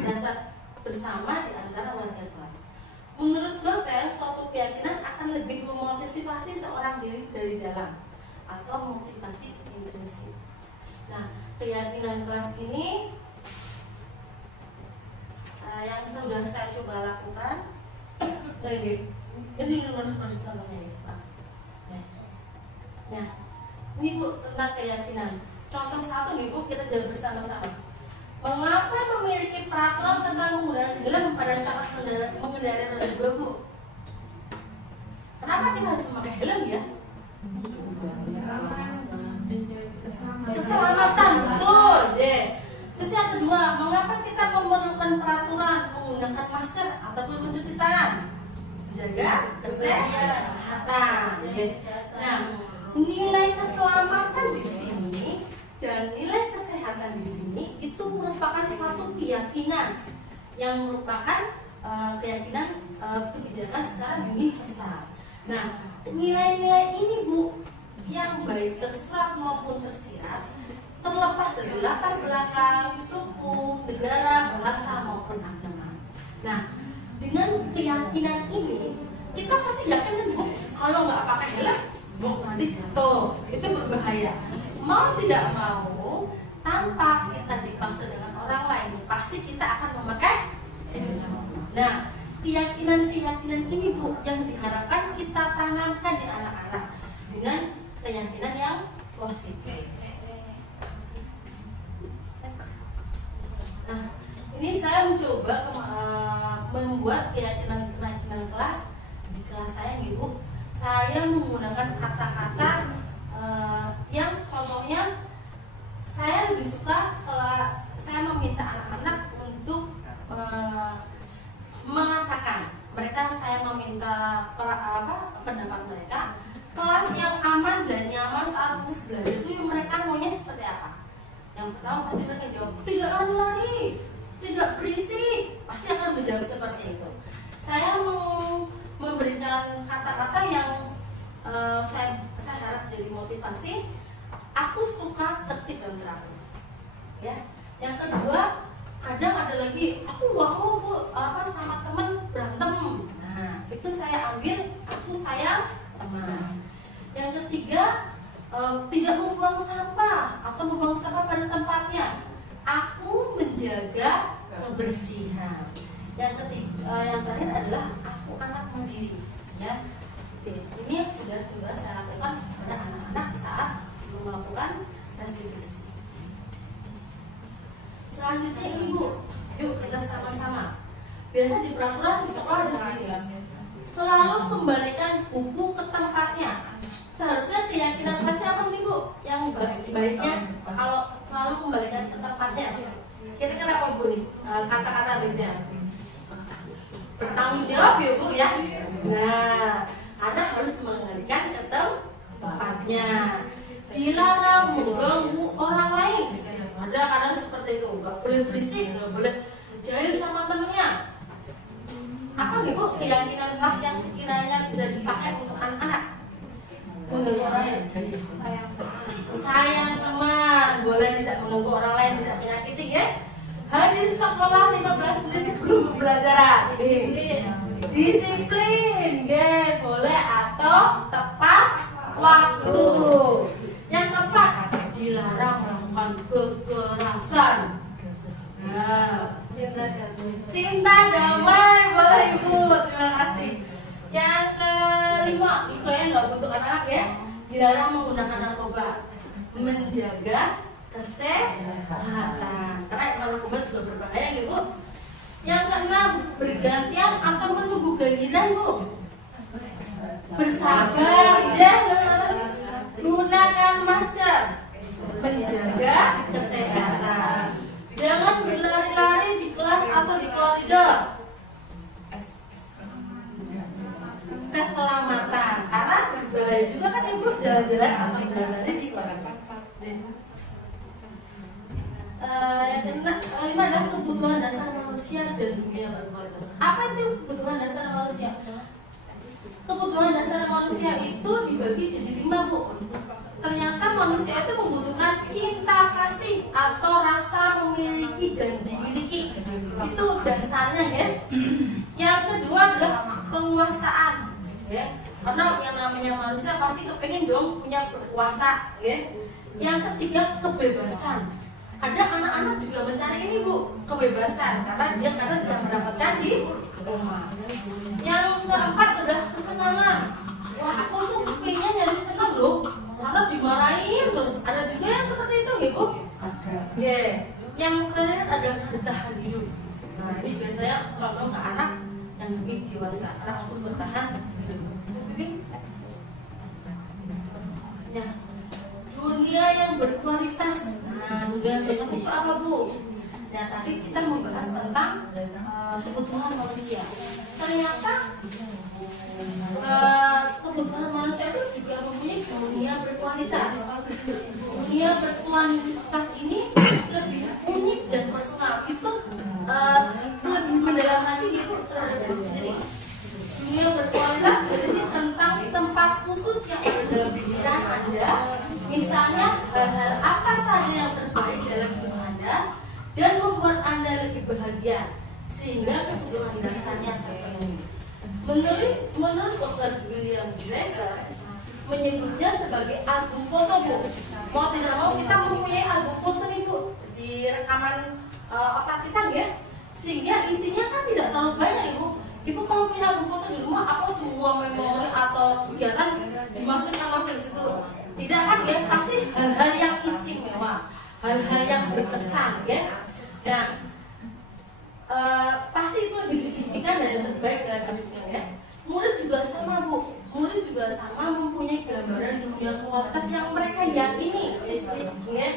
dasar bersama di antara warga kelas. Menurut dosen, suatu keyakinan akan lebih memotivasi seorang diri dari dalam atau motivasi intrinsik. Nah, keyakinan kelas ini yang sudah saya coba lakukan, ini menurut contohnya ya, Pak. Nah, ini Bu tentang keyakinan. Contoh satu nih Bu, kita jawab bersama-sama. Mengapa memiliki peraturan tentang menggunakan helm pada saat mengendarai roda 2, Bu? Kenapa kita harus memakai helm ya? Keselamatan, betul, J. Terus yang kedua, mengapa kita memerlukan peraturan menggunakan masker ataupun mencuci tangan? Menjaga kesehatan. Nah, nilai keselamatan di sini dan nilai kesehatan di sini itu merupakan satu keyakinan yang merupakan keyakinan kebijakan secara universal. Nah, nilai-nilai ini Bu, yang baik tersurat maupun tersirat, terlepas dari latar belakang, suku, negara, bahasa maupun agama. Nah, dengan keyakinan ini kita pasti yakin Bu, kalau nggak pakai helm, Bu nanti jatuh, itu berbahaya. Mau tidak mau, tanpa kita dipaksa dengan orang lain, pasti kita akan memakai helm. Nah, keyakinan-keyakinan ini Bu yang diharapkan kita tanamkan di anak-anak dengan keyakinan yang positif. Nah, ini saya mencoba membuat keyakinan kelas di kelas saya, Ibu. Saya menggunakan kata-kata yang contohnya saya lebih suka kalau saya meminta anak-anak untuk mengatakan, saya meminta pendapat mereka, kelas yang aman dan nyaman saat proses belajar itu yang mereka maunya seperti apa? Yang pertama pasti mereka jawab, tidak lari-lari, tidak berisik, pasti akan menjawab seperti itu. Saya mau memberikan kata-kata yang saya harap jadi motivasi. Aku suka tertib dan teratur. Ya. Yang kedua, kadang ada lagi, aku gak mau Bu, sama teman berantem. Nah, itu saya ambil, aku sayang teman. Yang ketiga, tidak membuang sampah atau membuang sampah pada tempatnya. Aku menjaga kebersihan. Yang terakhir adalah aku anak mandiri. Ya, ini yang sudah saya lakukan pada anak-anak saat melakukan restitusi. Selanjutnya ini Bu, yuk kita sama-sama. Biasa di peraturan di sekolah ada segini. Selalu kembalikan buku ke tempatnya. Seharusnya keyakinan kelasnya apa nih Bu? Yang baiknya kalau selalu kembalikan ke tempatnya. Kira-kira apa Bu nih? Kata-kata baiknya bertanggung jawab ya Bu ya. Nah, anak harus mengembalikan ke tempatnya. dilarang mengganggu orang lain. Ada kadang seperti itu, nggak boleh berisik, nggak boleh jahil sama temennya. Apa nih Bu keyakinan kelas yang sekiranya bisa dipakai untuk anak-anak? Mengganggu orang lain, sayang teman, boleh tidak mengganggu orang lain, tidak menyakiti ya. Hadir sekolah 15 menit sebelum pembelajaran. Disiplin, ya boleh, atau tepat waktu. Yang keempat, dilarang melakukan kekerasan. Nah, cinta damai, boleh Ibu, terima kasih. Yang kelima, ini kayaknya nggak untuk anak-anak ya. Dilarang menggunakan narkoba, menjaga kesehatan. Karena narkoba juga berbahaya nih Bu. Yang keenam, bergantian atau menunggu giliran Bu. Bersabar ya, gunakan masker, menjaga kesehatan. Jangan berlari-lari di kelas atau di koridor. Keselamatan, karena bahaya juga kan Ibu jalan-jalan atau berlari di koridor. Yang kelima adalah kebutuhan dasar manusia dan dunia berkualitas. Apa itu kebutuhan dasar manusia? Kebutuhan dasar manusia itu dibagi jadi 5 Bu. Ternyata manusia itu membutuhkan cinta kasih atau rasa memiliki dan dimiliki. Itu dasarnya ya. Yang kedua adalah penguasaan ya. Karena yang namanya manusia pasti kepengen dong punya berkuasa ya. Yang ketiga kebebasan. Ada anak-anak juga mencari ini Bu, kebebasan karena dia tidak mendapatkan di rumah. Yang keempat adalah kesenangan. Wah, aku tuh pengen nyari senang loh, karena dimarahin terus. Ada juga yang seperti itu gitu. Yeah. Yang terakhir ada bertahan hidup. Nah, ini biasanya kalau ke anak yang lebih dewasa, anak untuk bertahan hidup. Ya. Dunia yang berkualitas. Nah, dunia yang berkualitas itu apa Bu? Ya, tadi kita membahas tentang kebutuhan manusia. Ternyata kebutuhan manusia itu juga mempunyai dunia berkualitas. Dunia berkualitas ini lebih unik dan personal. Itu lebih mendalam lagi dia Bu terhadap diri sendiri. Dunia berkualitas berisi tentang tempat khusus yang ada dalam pikiran Anda. Misalnya hal-hal apa saja yang terbaik dalam hidup Anda dan membuat Anda lebih bahagia sehingga kebutuhan dasarnya terpenuhi. Menurut Dr. William Glasser menyebutnya sebagai album foto Bu. Mau tidak mau kita mempunyai album foto nih Bu di rekaman otak kita ya. Sehingga isinya kan tidak terlalu banyak Ibu. Ibu kalau punya album foto di rumah, apa semua memori atau kegiatan dimasukkan langsung di situ? Tidak kan ya, pasti hal-hal yang istimewa, hal-hal yang berkesan ya. Dan pasti itu lebih signifikan dan yang terbaik dalam hidupnya ya. Murid juga sama Bu, murid juga sama mempunyai gambaran dunia kualitas yang mereka yakini ya.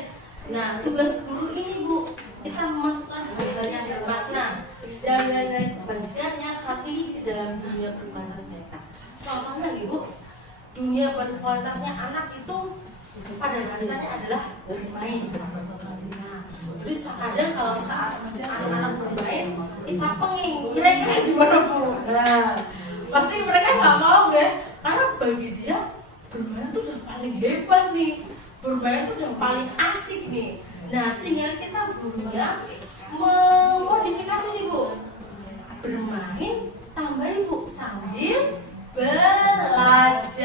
Nah, tugas guru ini Bu, kita memasukkan hal-hal yang bermakna dan nilai kebajikan yang hakiki ke dalam dunia berkualitas mereka. Contohnya Ibu, dunia berkualitasnya anak itu pada dasarnya adalah bermain. Nah, jadi kadang kalau saat anak-anak bermain, kita pengen kira-kira gimana Bu? Nah, pasti mereka nggak mau ya, karena bagi dia bermain itu udah paling hebat nih, bermain itu udah paling asik nih. Nah, tinggal kita gurunya memodifikasi nih Bu, bermain tambah Bu sambil belajar.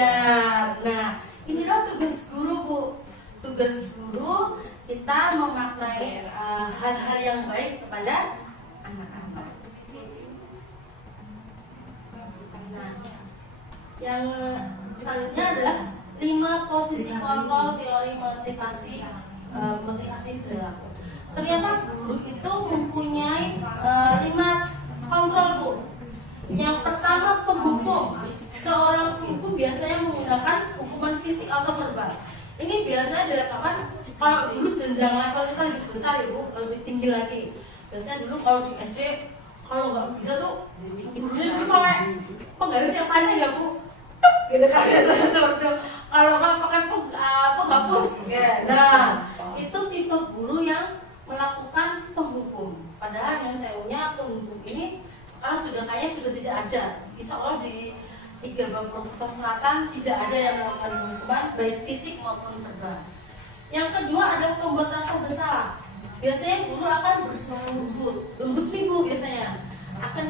Nah, inilah tugas guru Bu. Tugas guru kita memaknai hal-hal yang baik kepada anak-anak. Nah, yang selanjutnya adalah 5 posisi kontrol teori motivasi perilaku. Ternyata guru itu mempunyai 5 kontrol Bu. Yang pertama penghukum. Seorang penghukum biasanya menggunakan hukuman fisik atau verbal. Ini biasanya dilakukan kalau dulu jenjang level kita lebih besar ya Bu, lebih tinggi lagi. Biasanya dulu kalau di SD kalau nggak bisa tuh gurunya jadi pakai penggaris yang panjang ya Bu, gitu kan biasanya seperti itu. kalau nggak pakai penghapus. Ya. Nah, itu tipe guru yang melakukan penghukum. Padahal yang saya punya penghukum ini sekarang sudah tidak ada. Insya Allah di 3 Kota Selatan tidak ada yang melakukan penghukuman baik fisik maupun verbal. Yang kedua adalah pembuat rasa bersalah. Biasanya guru akan bersuara lembut nih Bu, biasanya akan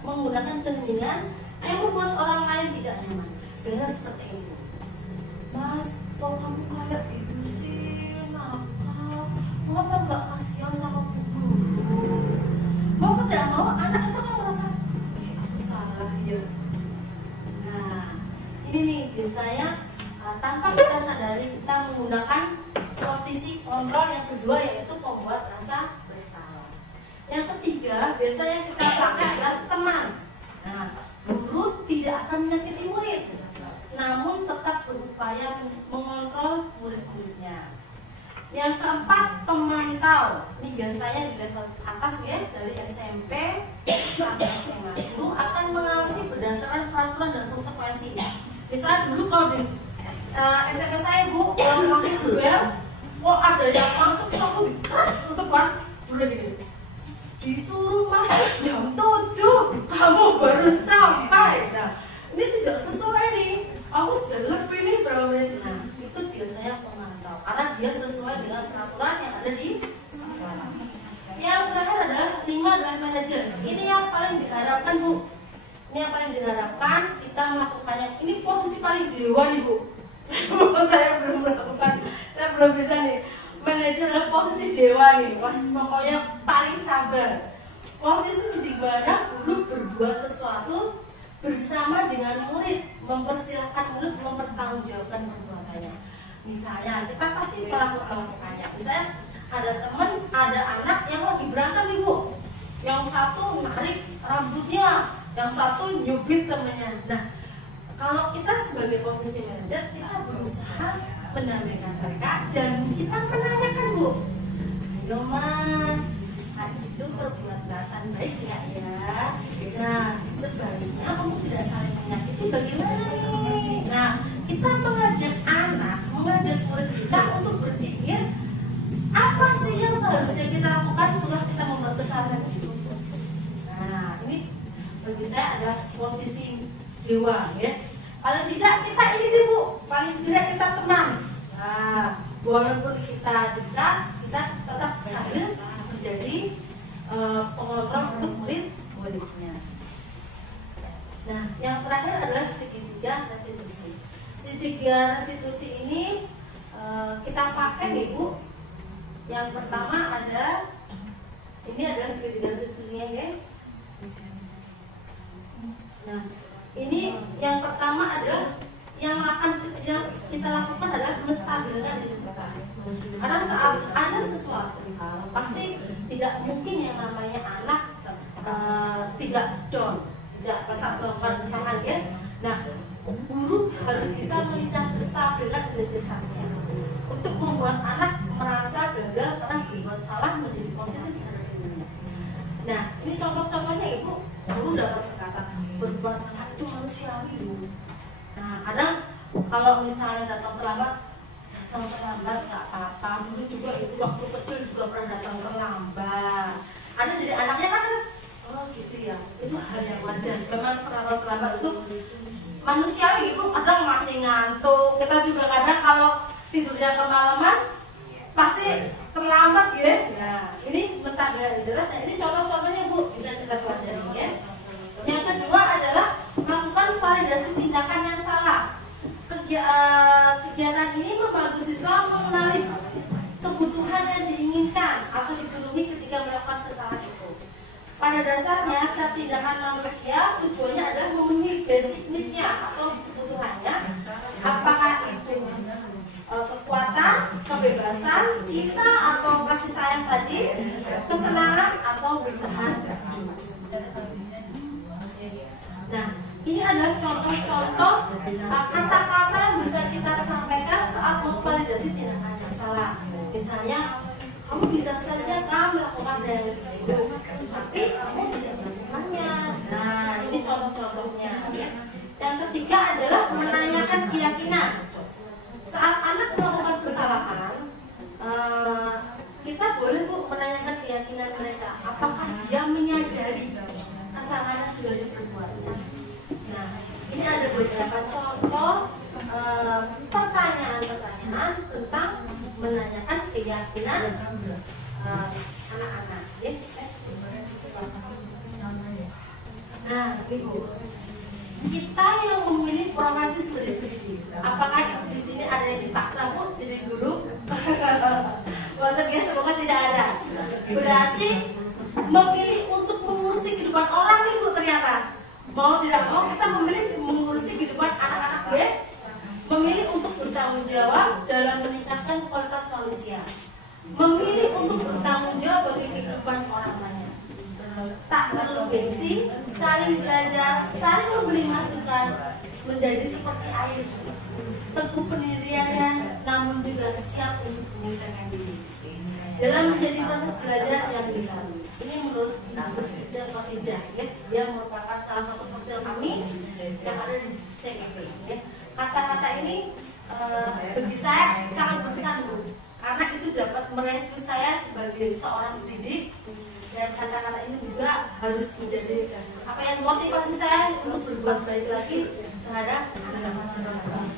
menggunakan keheningan yang membuat orang lain tidak nyaman. Biasanya seperti itu. Mas, kok kamu kayak gitu sih, nakal? Mengapa nggak kasihan sama Bu Guru? Mau tidak mau anak itu kan merasa aku salah ya. Nah, ini nih biasanya tanpa kita sadari kita menggunakan posisi kontrol yang kedua yaitu pembuat rasa bersalah. Yang ketiga biasanya kita pakai adalah teman. Nah, guru tidak akan menyakiti murid, namun tetap berupaya mengontrol murid-muridnya. Yang keempat, pemantau. Ini biasanya di level atas ya, dari SMP sampai SMA. Guru akan mengawasi berdasarkan peraturan dan konsekuensi. Misalnya dulu kalau di SMP saya Bu, kalau panggil bel, kok ada yang masuk aku tutup kan, udah gini. Disuruh masuk jam 7, kamu baru sampai. Nah, ini tidak sesuai nih. Aku sudah lebih nih berapa menit. Nah, itu biasanya pemantau karena dia sesuai dengan peraturan yang ada di sekolah. Yang terakhir adalah 5 adalah manajer. Ini yang paling diharapkan Bu. Ini yang paling diharapkan kita melakukannya. Ini posisi paling dewa nih Bu. Saya belum melakukan, saya belum bisa nih. Manajer adalah posisi dewa nih. Pokoknya paling sabar. Posisi di mana guru berbuat sesuatu bersama dengan murid, mempersilahkan murid mempertanggungjawabkan perbuatannya. Misalnya kita pasti melakukannya. Misalnya ada teman, ada anak yang lagi berantem nih Bu. Yang satu narik rambutnya, yang satu nyubit temennya. Nah, kalau kita sebagai posisi manajer, kita berusaha mendampingkan mereka dan kita menanyakan Bu, ayo Mas, itu perbuatan baik nggak ya? Nah, sebaliknya kamu tidak saling menyakiti bagaimana nih? Nah, kita mengajak anak, mengajak murid kita untuk berpikir apa sih yang seharusnya kita lakukan setelah kita membuat kesalahan itu. Nah, ini bagi saya adalah posisi dewa ya. Paling tidak kita ini nih Bu, paling tidak kita teman. Nah, walaupun kita dekat, kita tetap sambil menjadi pengontrol untuk muridnya. Nah, yang terakhir adalah segitiga restitusi. Segitiga restitusi ini kita pakai nih Bu. Yang pertama ada, ini adalah segitiga restitusinya ya. Nah, ini yang pertama adalah yang kita lakukan adalah menstabilkan identitas. Karena saat ada sesuatu pasti tidak mungkin yang namanya anak tidak down, tidak melakukan kesalahan ya. Nah, guru harus bisa menstabilkan identitasnya untuk membuat anak merasa gagal karena berbuat salah menjadi positif terhadap dirinya. Nah, ini contoh-contohnya Ibu, guru dapat berkata berbuat salah itu manusiawi Bu. Nah, kadang kalau misalnya datang terlambat nggak apa-apa. Dulu juga itu waktu kecil juga pernah datang terlambat. Ada jadi anaknya kan, oh gitu ya, itu hal yang wajar. Memang terlambat itu manusiawi gitu. Kadang masih ngantuk. Kita juga kadang kalau tidurnya kemalaman pasti terlambat ya. Nah, ini sebentar jelas. Ini contoh-contohnya Bu, bisa kita pelajari ya. Yang kedua adalah melakukan validasi tindakan yang salah. Kegiatan ini membantu siswa mengenali kebutuhan yang diinginkan atau dipenuhi ketika melakukan kesalahan itu. Pada dasarnya, setiap tindakan manusia tujuannya adalah memenuhi basic need-nya atau kebutuhannya. Apakah itu kekuatan, kebebasan, cinta atau kasih sayang tadi, kesenangan atau bertahan. Nah, ini adalah contoh-contoh kata-kata yang bisa kita sampaikan saat memvalidasi tindakan yang salah. Misalnya, kamu bisa saja kan melakukan yang itu, tapi kamu tidak melakukannya. Nah, ini contoh-contohnya. Ya. Yang ketiga adalah menanyakan keyakinan. keyakinan mereka. Apakah dia menyadari kesalahan sudah diperbuatnya? Nah, ini ada beberapa contoh pertanyaan-pertanyaan tentang menanyakan keyakinan anak-anak. Nah, Ibu, kita yang memilih profesi seperti itu, apakah di sini ada yang dipaksa Bu jadi guru? Waktu semoga tidak ada. Berarti memilih untuk mengurusi kehidupan orang nih Bu, ternyata mau tidak mau kita memilih mengurusi kehidupan anak-anak B, memilih untuk bertanggung jawab dalam meningkatkan kualitas manusia, memilih untuk bertanggung jawab bagi kehidupan orang lain. Tak perlu gengsi, saling belajar, saling memberi masukan, menjadi seperti air, teguh pendiriannya, namun juga siap untuk menyelesaikan diri dalam menjadi proses belajar yang dilalui. Ini menurut Khadijah, ya, dia merupakan salah satu profil kami yang ada di CGP. Ya. Kata-kata ini bagi saya sangat berkesan Bu, karena itu dapat mereview saya sebagai seorang pendidik. Dan kata-kata ini juga harus menjadi apa yang motivasi saya untuk berbuat baik lagi terhadap anak-anak.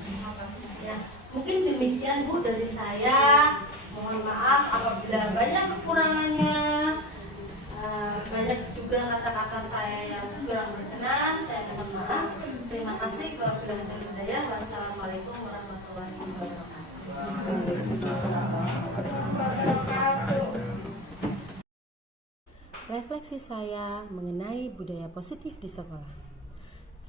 Ya, mungkin demikian Bu dari saya. Mohon maaf apabila banyak kekurangannya, banyak juga kata-kata saya yang kurang berkenan. Saya mohon maaf. Terima kasih. Wassalamualaikum warahmatullahi wabarakatuh. Refleksi saya mengenai budaya positif di sekolah.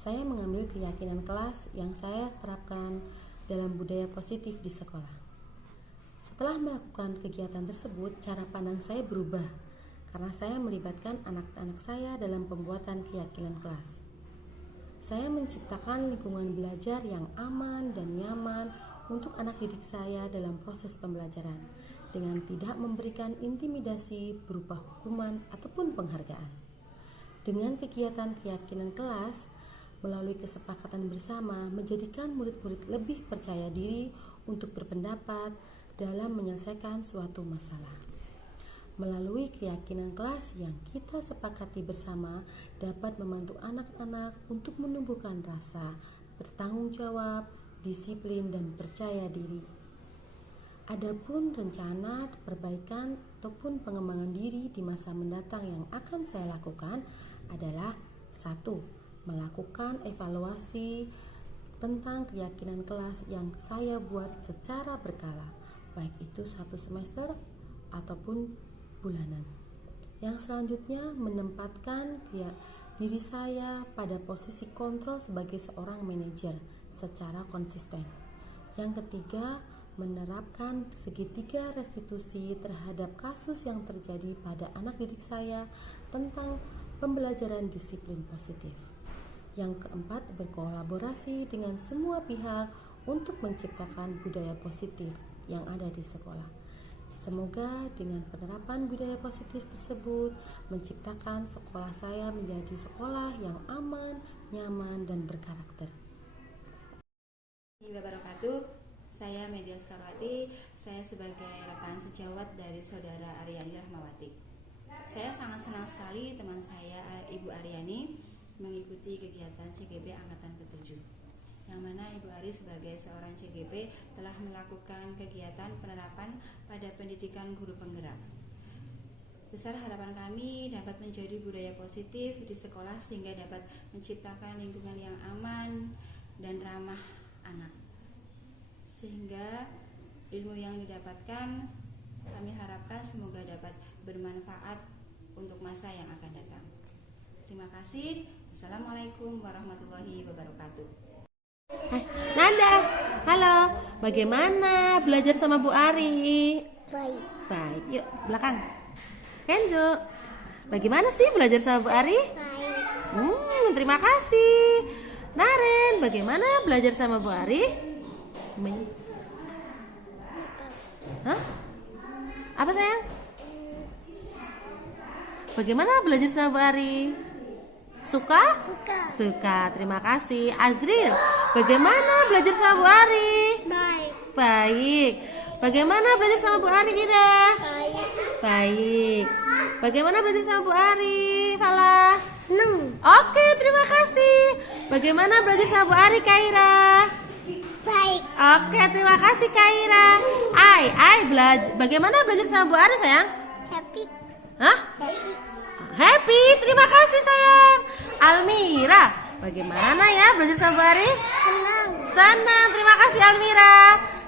Saya mengambil keyakinan kelas yang saya terapkan dalam budaya positif di sekolah. Setelah melakukan kegiatan tersebut, cara pandang saya berubah karena saya melibatkan anak-anak saya dalam pembuatan keyakinan kelas. Saya menciptakan lingkungan belajar yang aman dan nyaman untuk anak didik saya dalam proses pembelajaran, dengan tidak memberikan intimidasi berupa hukuman ataupun penghargaan. Dengan kegiatan keyakinan kelas, melalui kesepakatan bersama menjadikan murid-murid lebih percaya diri untuk berpendapat dalam menyelesaikan suatu masalah. Melalui keyakinan kelas yang kita sepakati bersama dapat membantu anak-anak untuk menumbuhkan rasa bertanggung jawab, disiplin, dan percaya diri. Adapun rencana perbaikan ataupun pengembangan diri di masa mendatang yang akan saya lakukan adalah 1. Melakukan evaluasi tentang keyakinan kelas yang saya buat secara berkala, baik itu 1 semester ataupun bulanan. Yang selanjutnya menempatkan diri saya pada posisi kontrol sebagai seorang manajer secara konsisten. Yang ketiga, menerapkan segitiga restitusi terhadap kasus yang terjadi pada anak didik saya tentang pembelajaran disiplin positif. Yang keempat, berkolaborasi dengan semua pihak untuk menciptakan budaya positif yang ada di sekolah. Semoga dengan penerapan budaya positif tersebut menciptakan sekolah saya menjadi sekolah yang aman, nyaman, dan berkarakter. Wabarakatuh. Saya Media Skarwati, saya sebagai rekan sejawat dari saudara Aryani Rahmawati. Saya sangat senang sekali teman saya Ibu Aryani mengikuti kegiatan CGP Angkatan ke-7, yang mana Ibu Ari sebagai seorang CGP telah melakukan kegiatan penerapan pada pendidikan guru penggerak. Besar harapan kami dapat menjadi budaya positif di sekolah sehingga dapat menciptakan lingkungan yang aman dan ramah anak. Sehingga ilmu yang didapatkan kami harapkan semoga dapat bermanfaat untuk masa yang akan datang. Terima kasih. Assalamualaikum warahmatullahi wabarakatuh. Nanda, halo. Bagaimana belajar sama Bu Ari? Baik. Baik, yuk belakang. Kenzo, bagaimana sih belajar sama Bu Ari? Baik. Terima kasih. Naren, bagaimana belajar sama Bu Ari? Hah? Apa sayang? Bagaimana belajar sama Bu Ari? Suka? Suka. Suka, terima kasih. Azril, bagaimana belajar sama Bu Ari? Baik. Baik. Bagaimana belajar sama Bu Ari, Ira? Baik. Baik. Bagaimana belajar sama Bu Ari, Fala? Seneng. Oke, terima kasih. Bagaimana belajar sama Bu Ari, Kaira? Baik. Oke, terima kasih, Kaira. Bagaimana belajar sama Bu Ari, sayang? Happy. Hah? Happy. Happy, terima kasih, sayang. Almira, bagaimana ya belajar sama Bu Ari? Senang. Senang, terima kasih, Almira.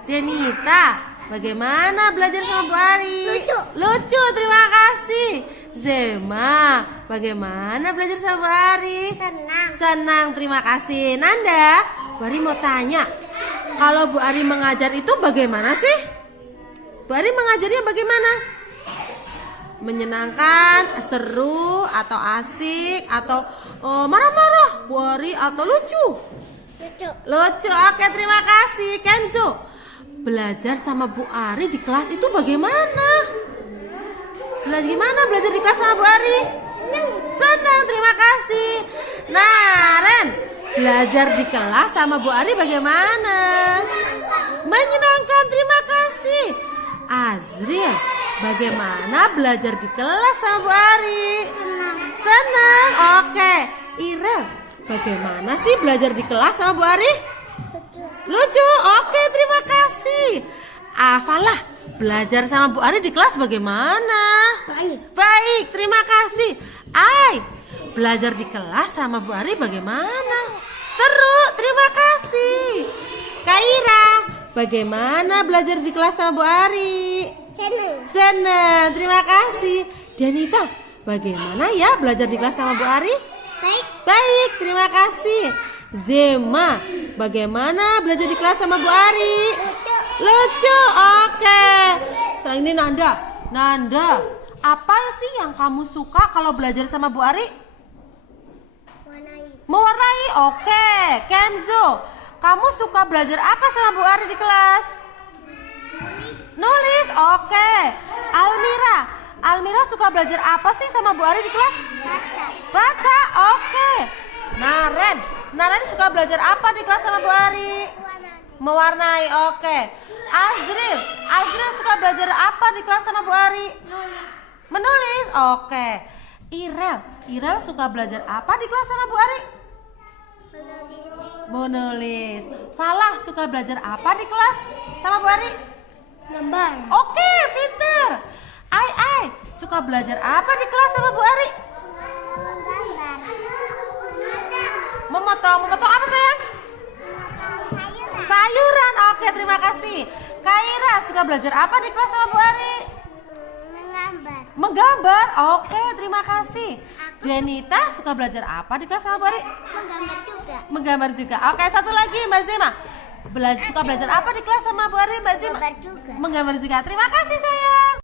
Denita, bagaimana belajar sama Bu Ari? Lucu. Lucu, terima kasih. Zema, bagaimana belajar sama Bu Ari? Senang. Senang, terima kasih. Nanda, Bu Ari mau tanya, kalau Bu Ari mengajar itu bagaimana sih? Bu Ari mengajarnya bagaimana? Menyenangkan, seru, atau asik, atau marah-marah, Bu Ari, atau lucu? Lucu. Lucu, oke, terima kasih. Kenzo, belajar sama Bu Ari di kelas itu bagaimana? Gimana belajar di kelas sama Bu Ari? Senang, terima kasih. Nah, Ren, belajar di kelas sama Bu Ari bagaimana? Menyenangkan, terima kasih. Azril, bagaimana belajar di kelas sama Bu Ari? Senang. Senang, oke. Irel, bagaimana sih belajar di kelas sama Bu Ari? Lucu. Lucu, oke, terima kasih. Falah, belajar sama Bu Ari di kelas bagaimana? Baik. Baik, terima kasih. Ai, belajar di kelas sama Bu Ari bagaimana? Seru, terima kasih. Kaira, bagaimana belajar di kelas sama Bu Ari? Senang. Senang, terima kasih. Danita, bagaimana ya belajar di kelas sama Bu Ari? Baik. Baik, terima kasih. Zema, bagaimana belajar di kelas sama Bu Ari? Lucu. Lucu, oke. Sekarang ini Nanda, apa sih yang kamu suka kalau belajar sama Bu Ari? Warnai. Mewarnai, oke. Kenzo, kamu suka belajar apa sama Bu Ari di kelas? Nulis, oke. Almira suka belajar apa sih sama Bu Ari di kelas? Baca. Baca, oke. Naren suka belajar apa di kelas sama Bu Ari? Mewarnai, oke. Azril suka belajar apa di kelas sama Bu Ari? Nulis. Menulis, oke. Irel suka belajar apa di kelas sama Bu Ari? Menulis. Menulis. Falah suka belajar apa di kelas sama Bu Ari? Gambar. Oke, pinter. Ai suka belajar apa di kelas sama Bu Ari? Memotong apa sayang? Sayuran, oke, terima kasih. Kaira suka belajar apa di kelas sama Bu Ari? Menggambar. Menggambar, oke, terima kasih. Denita suka belajar apa di kelas sama Bu Ari? Menggambar juga. Menggambar juga, oke. Satu lagi Mbak Zema, suka belajar apa di kelas sama Bu Ari, Mbak Zema? Menggambar juga. Menggambar juga, terima kasih sayang.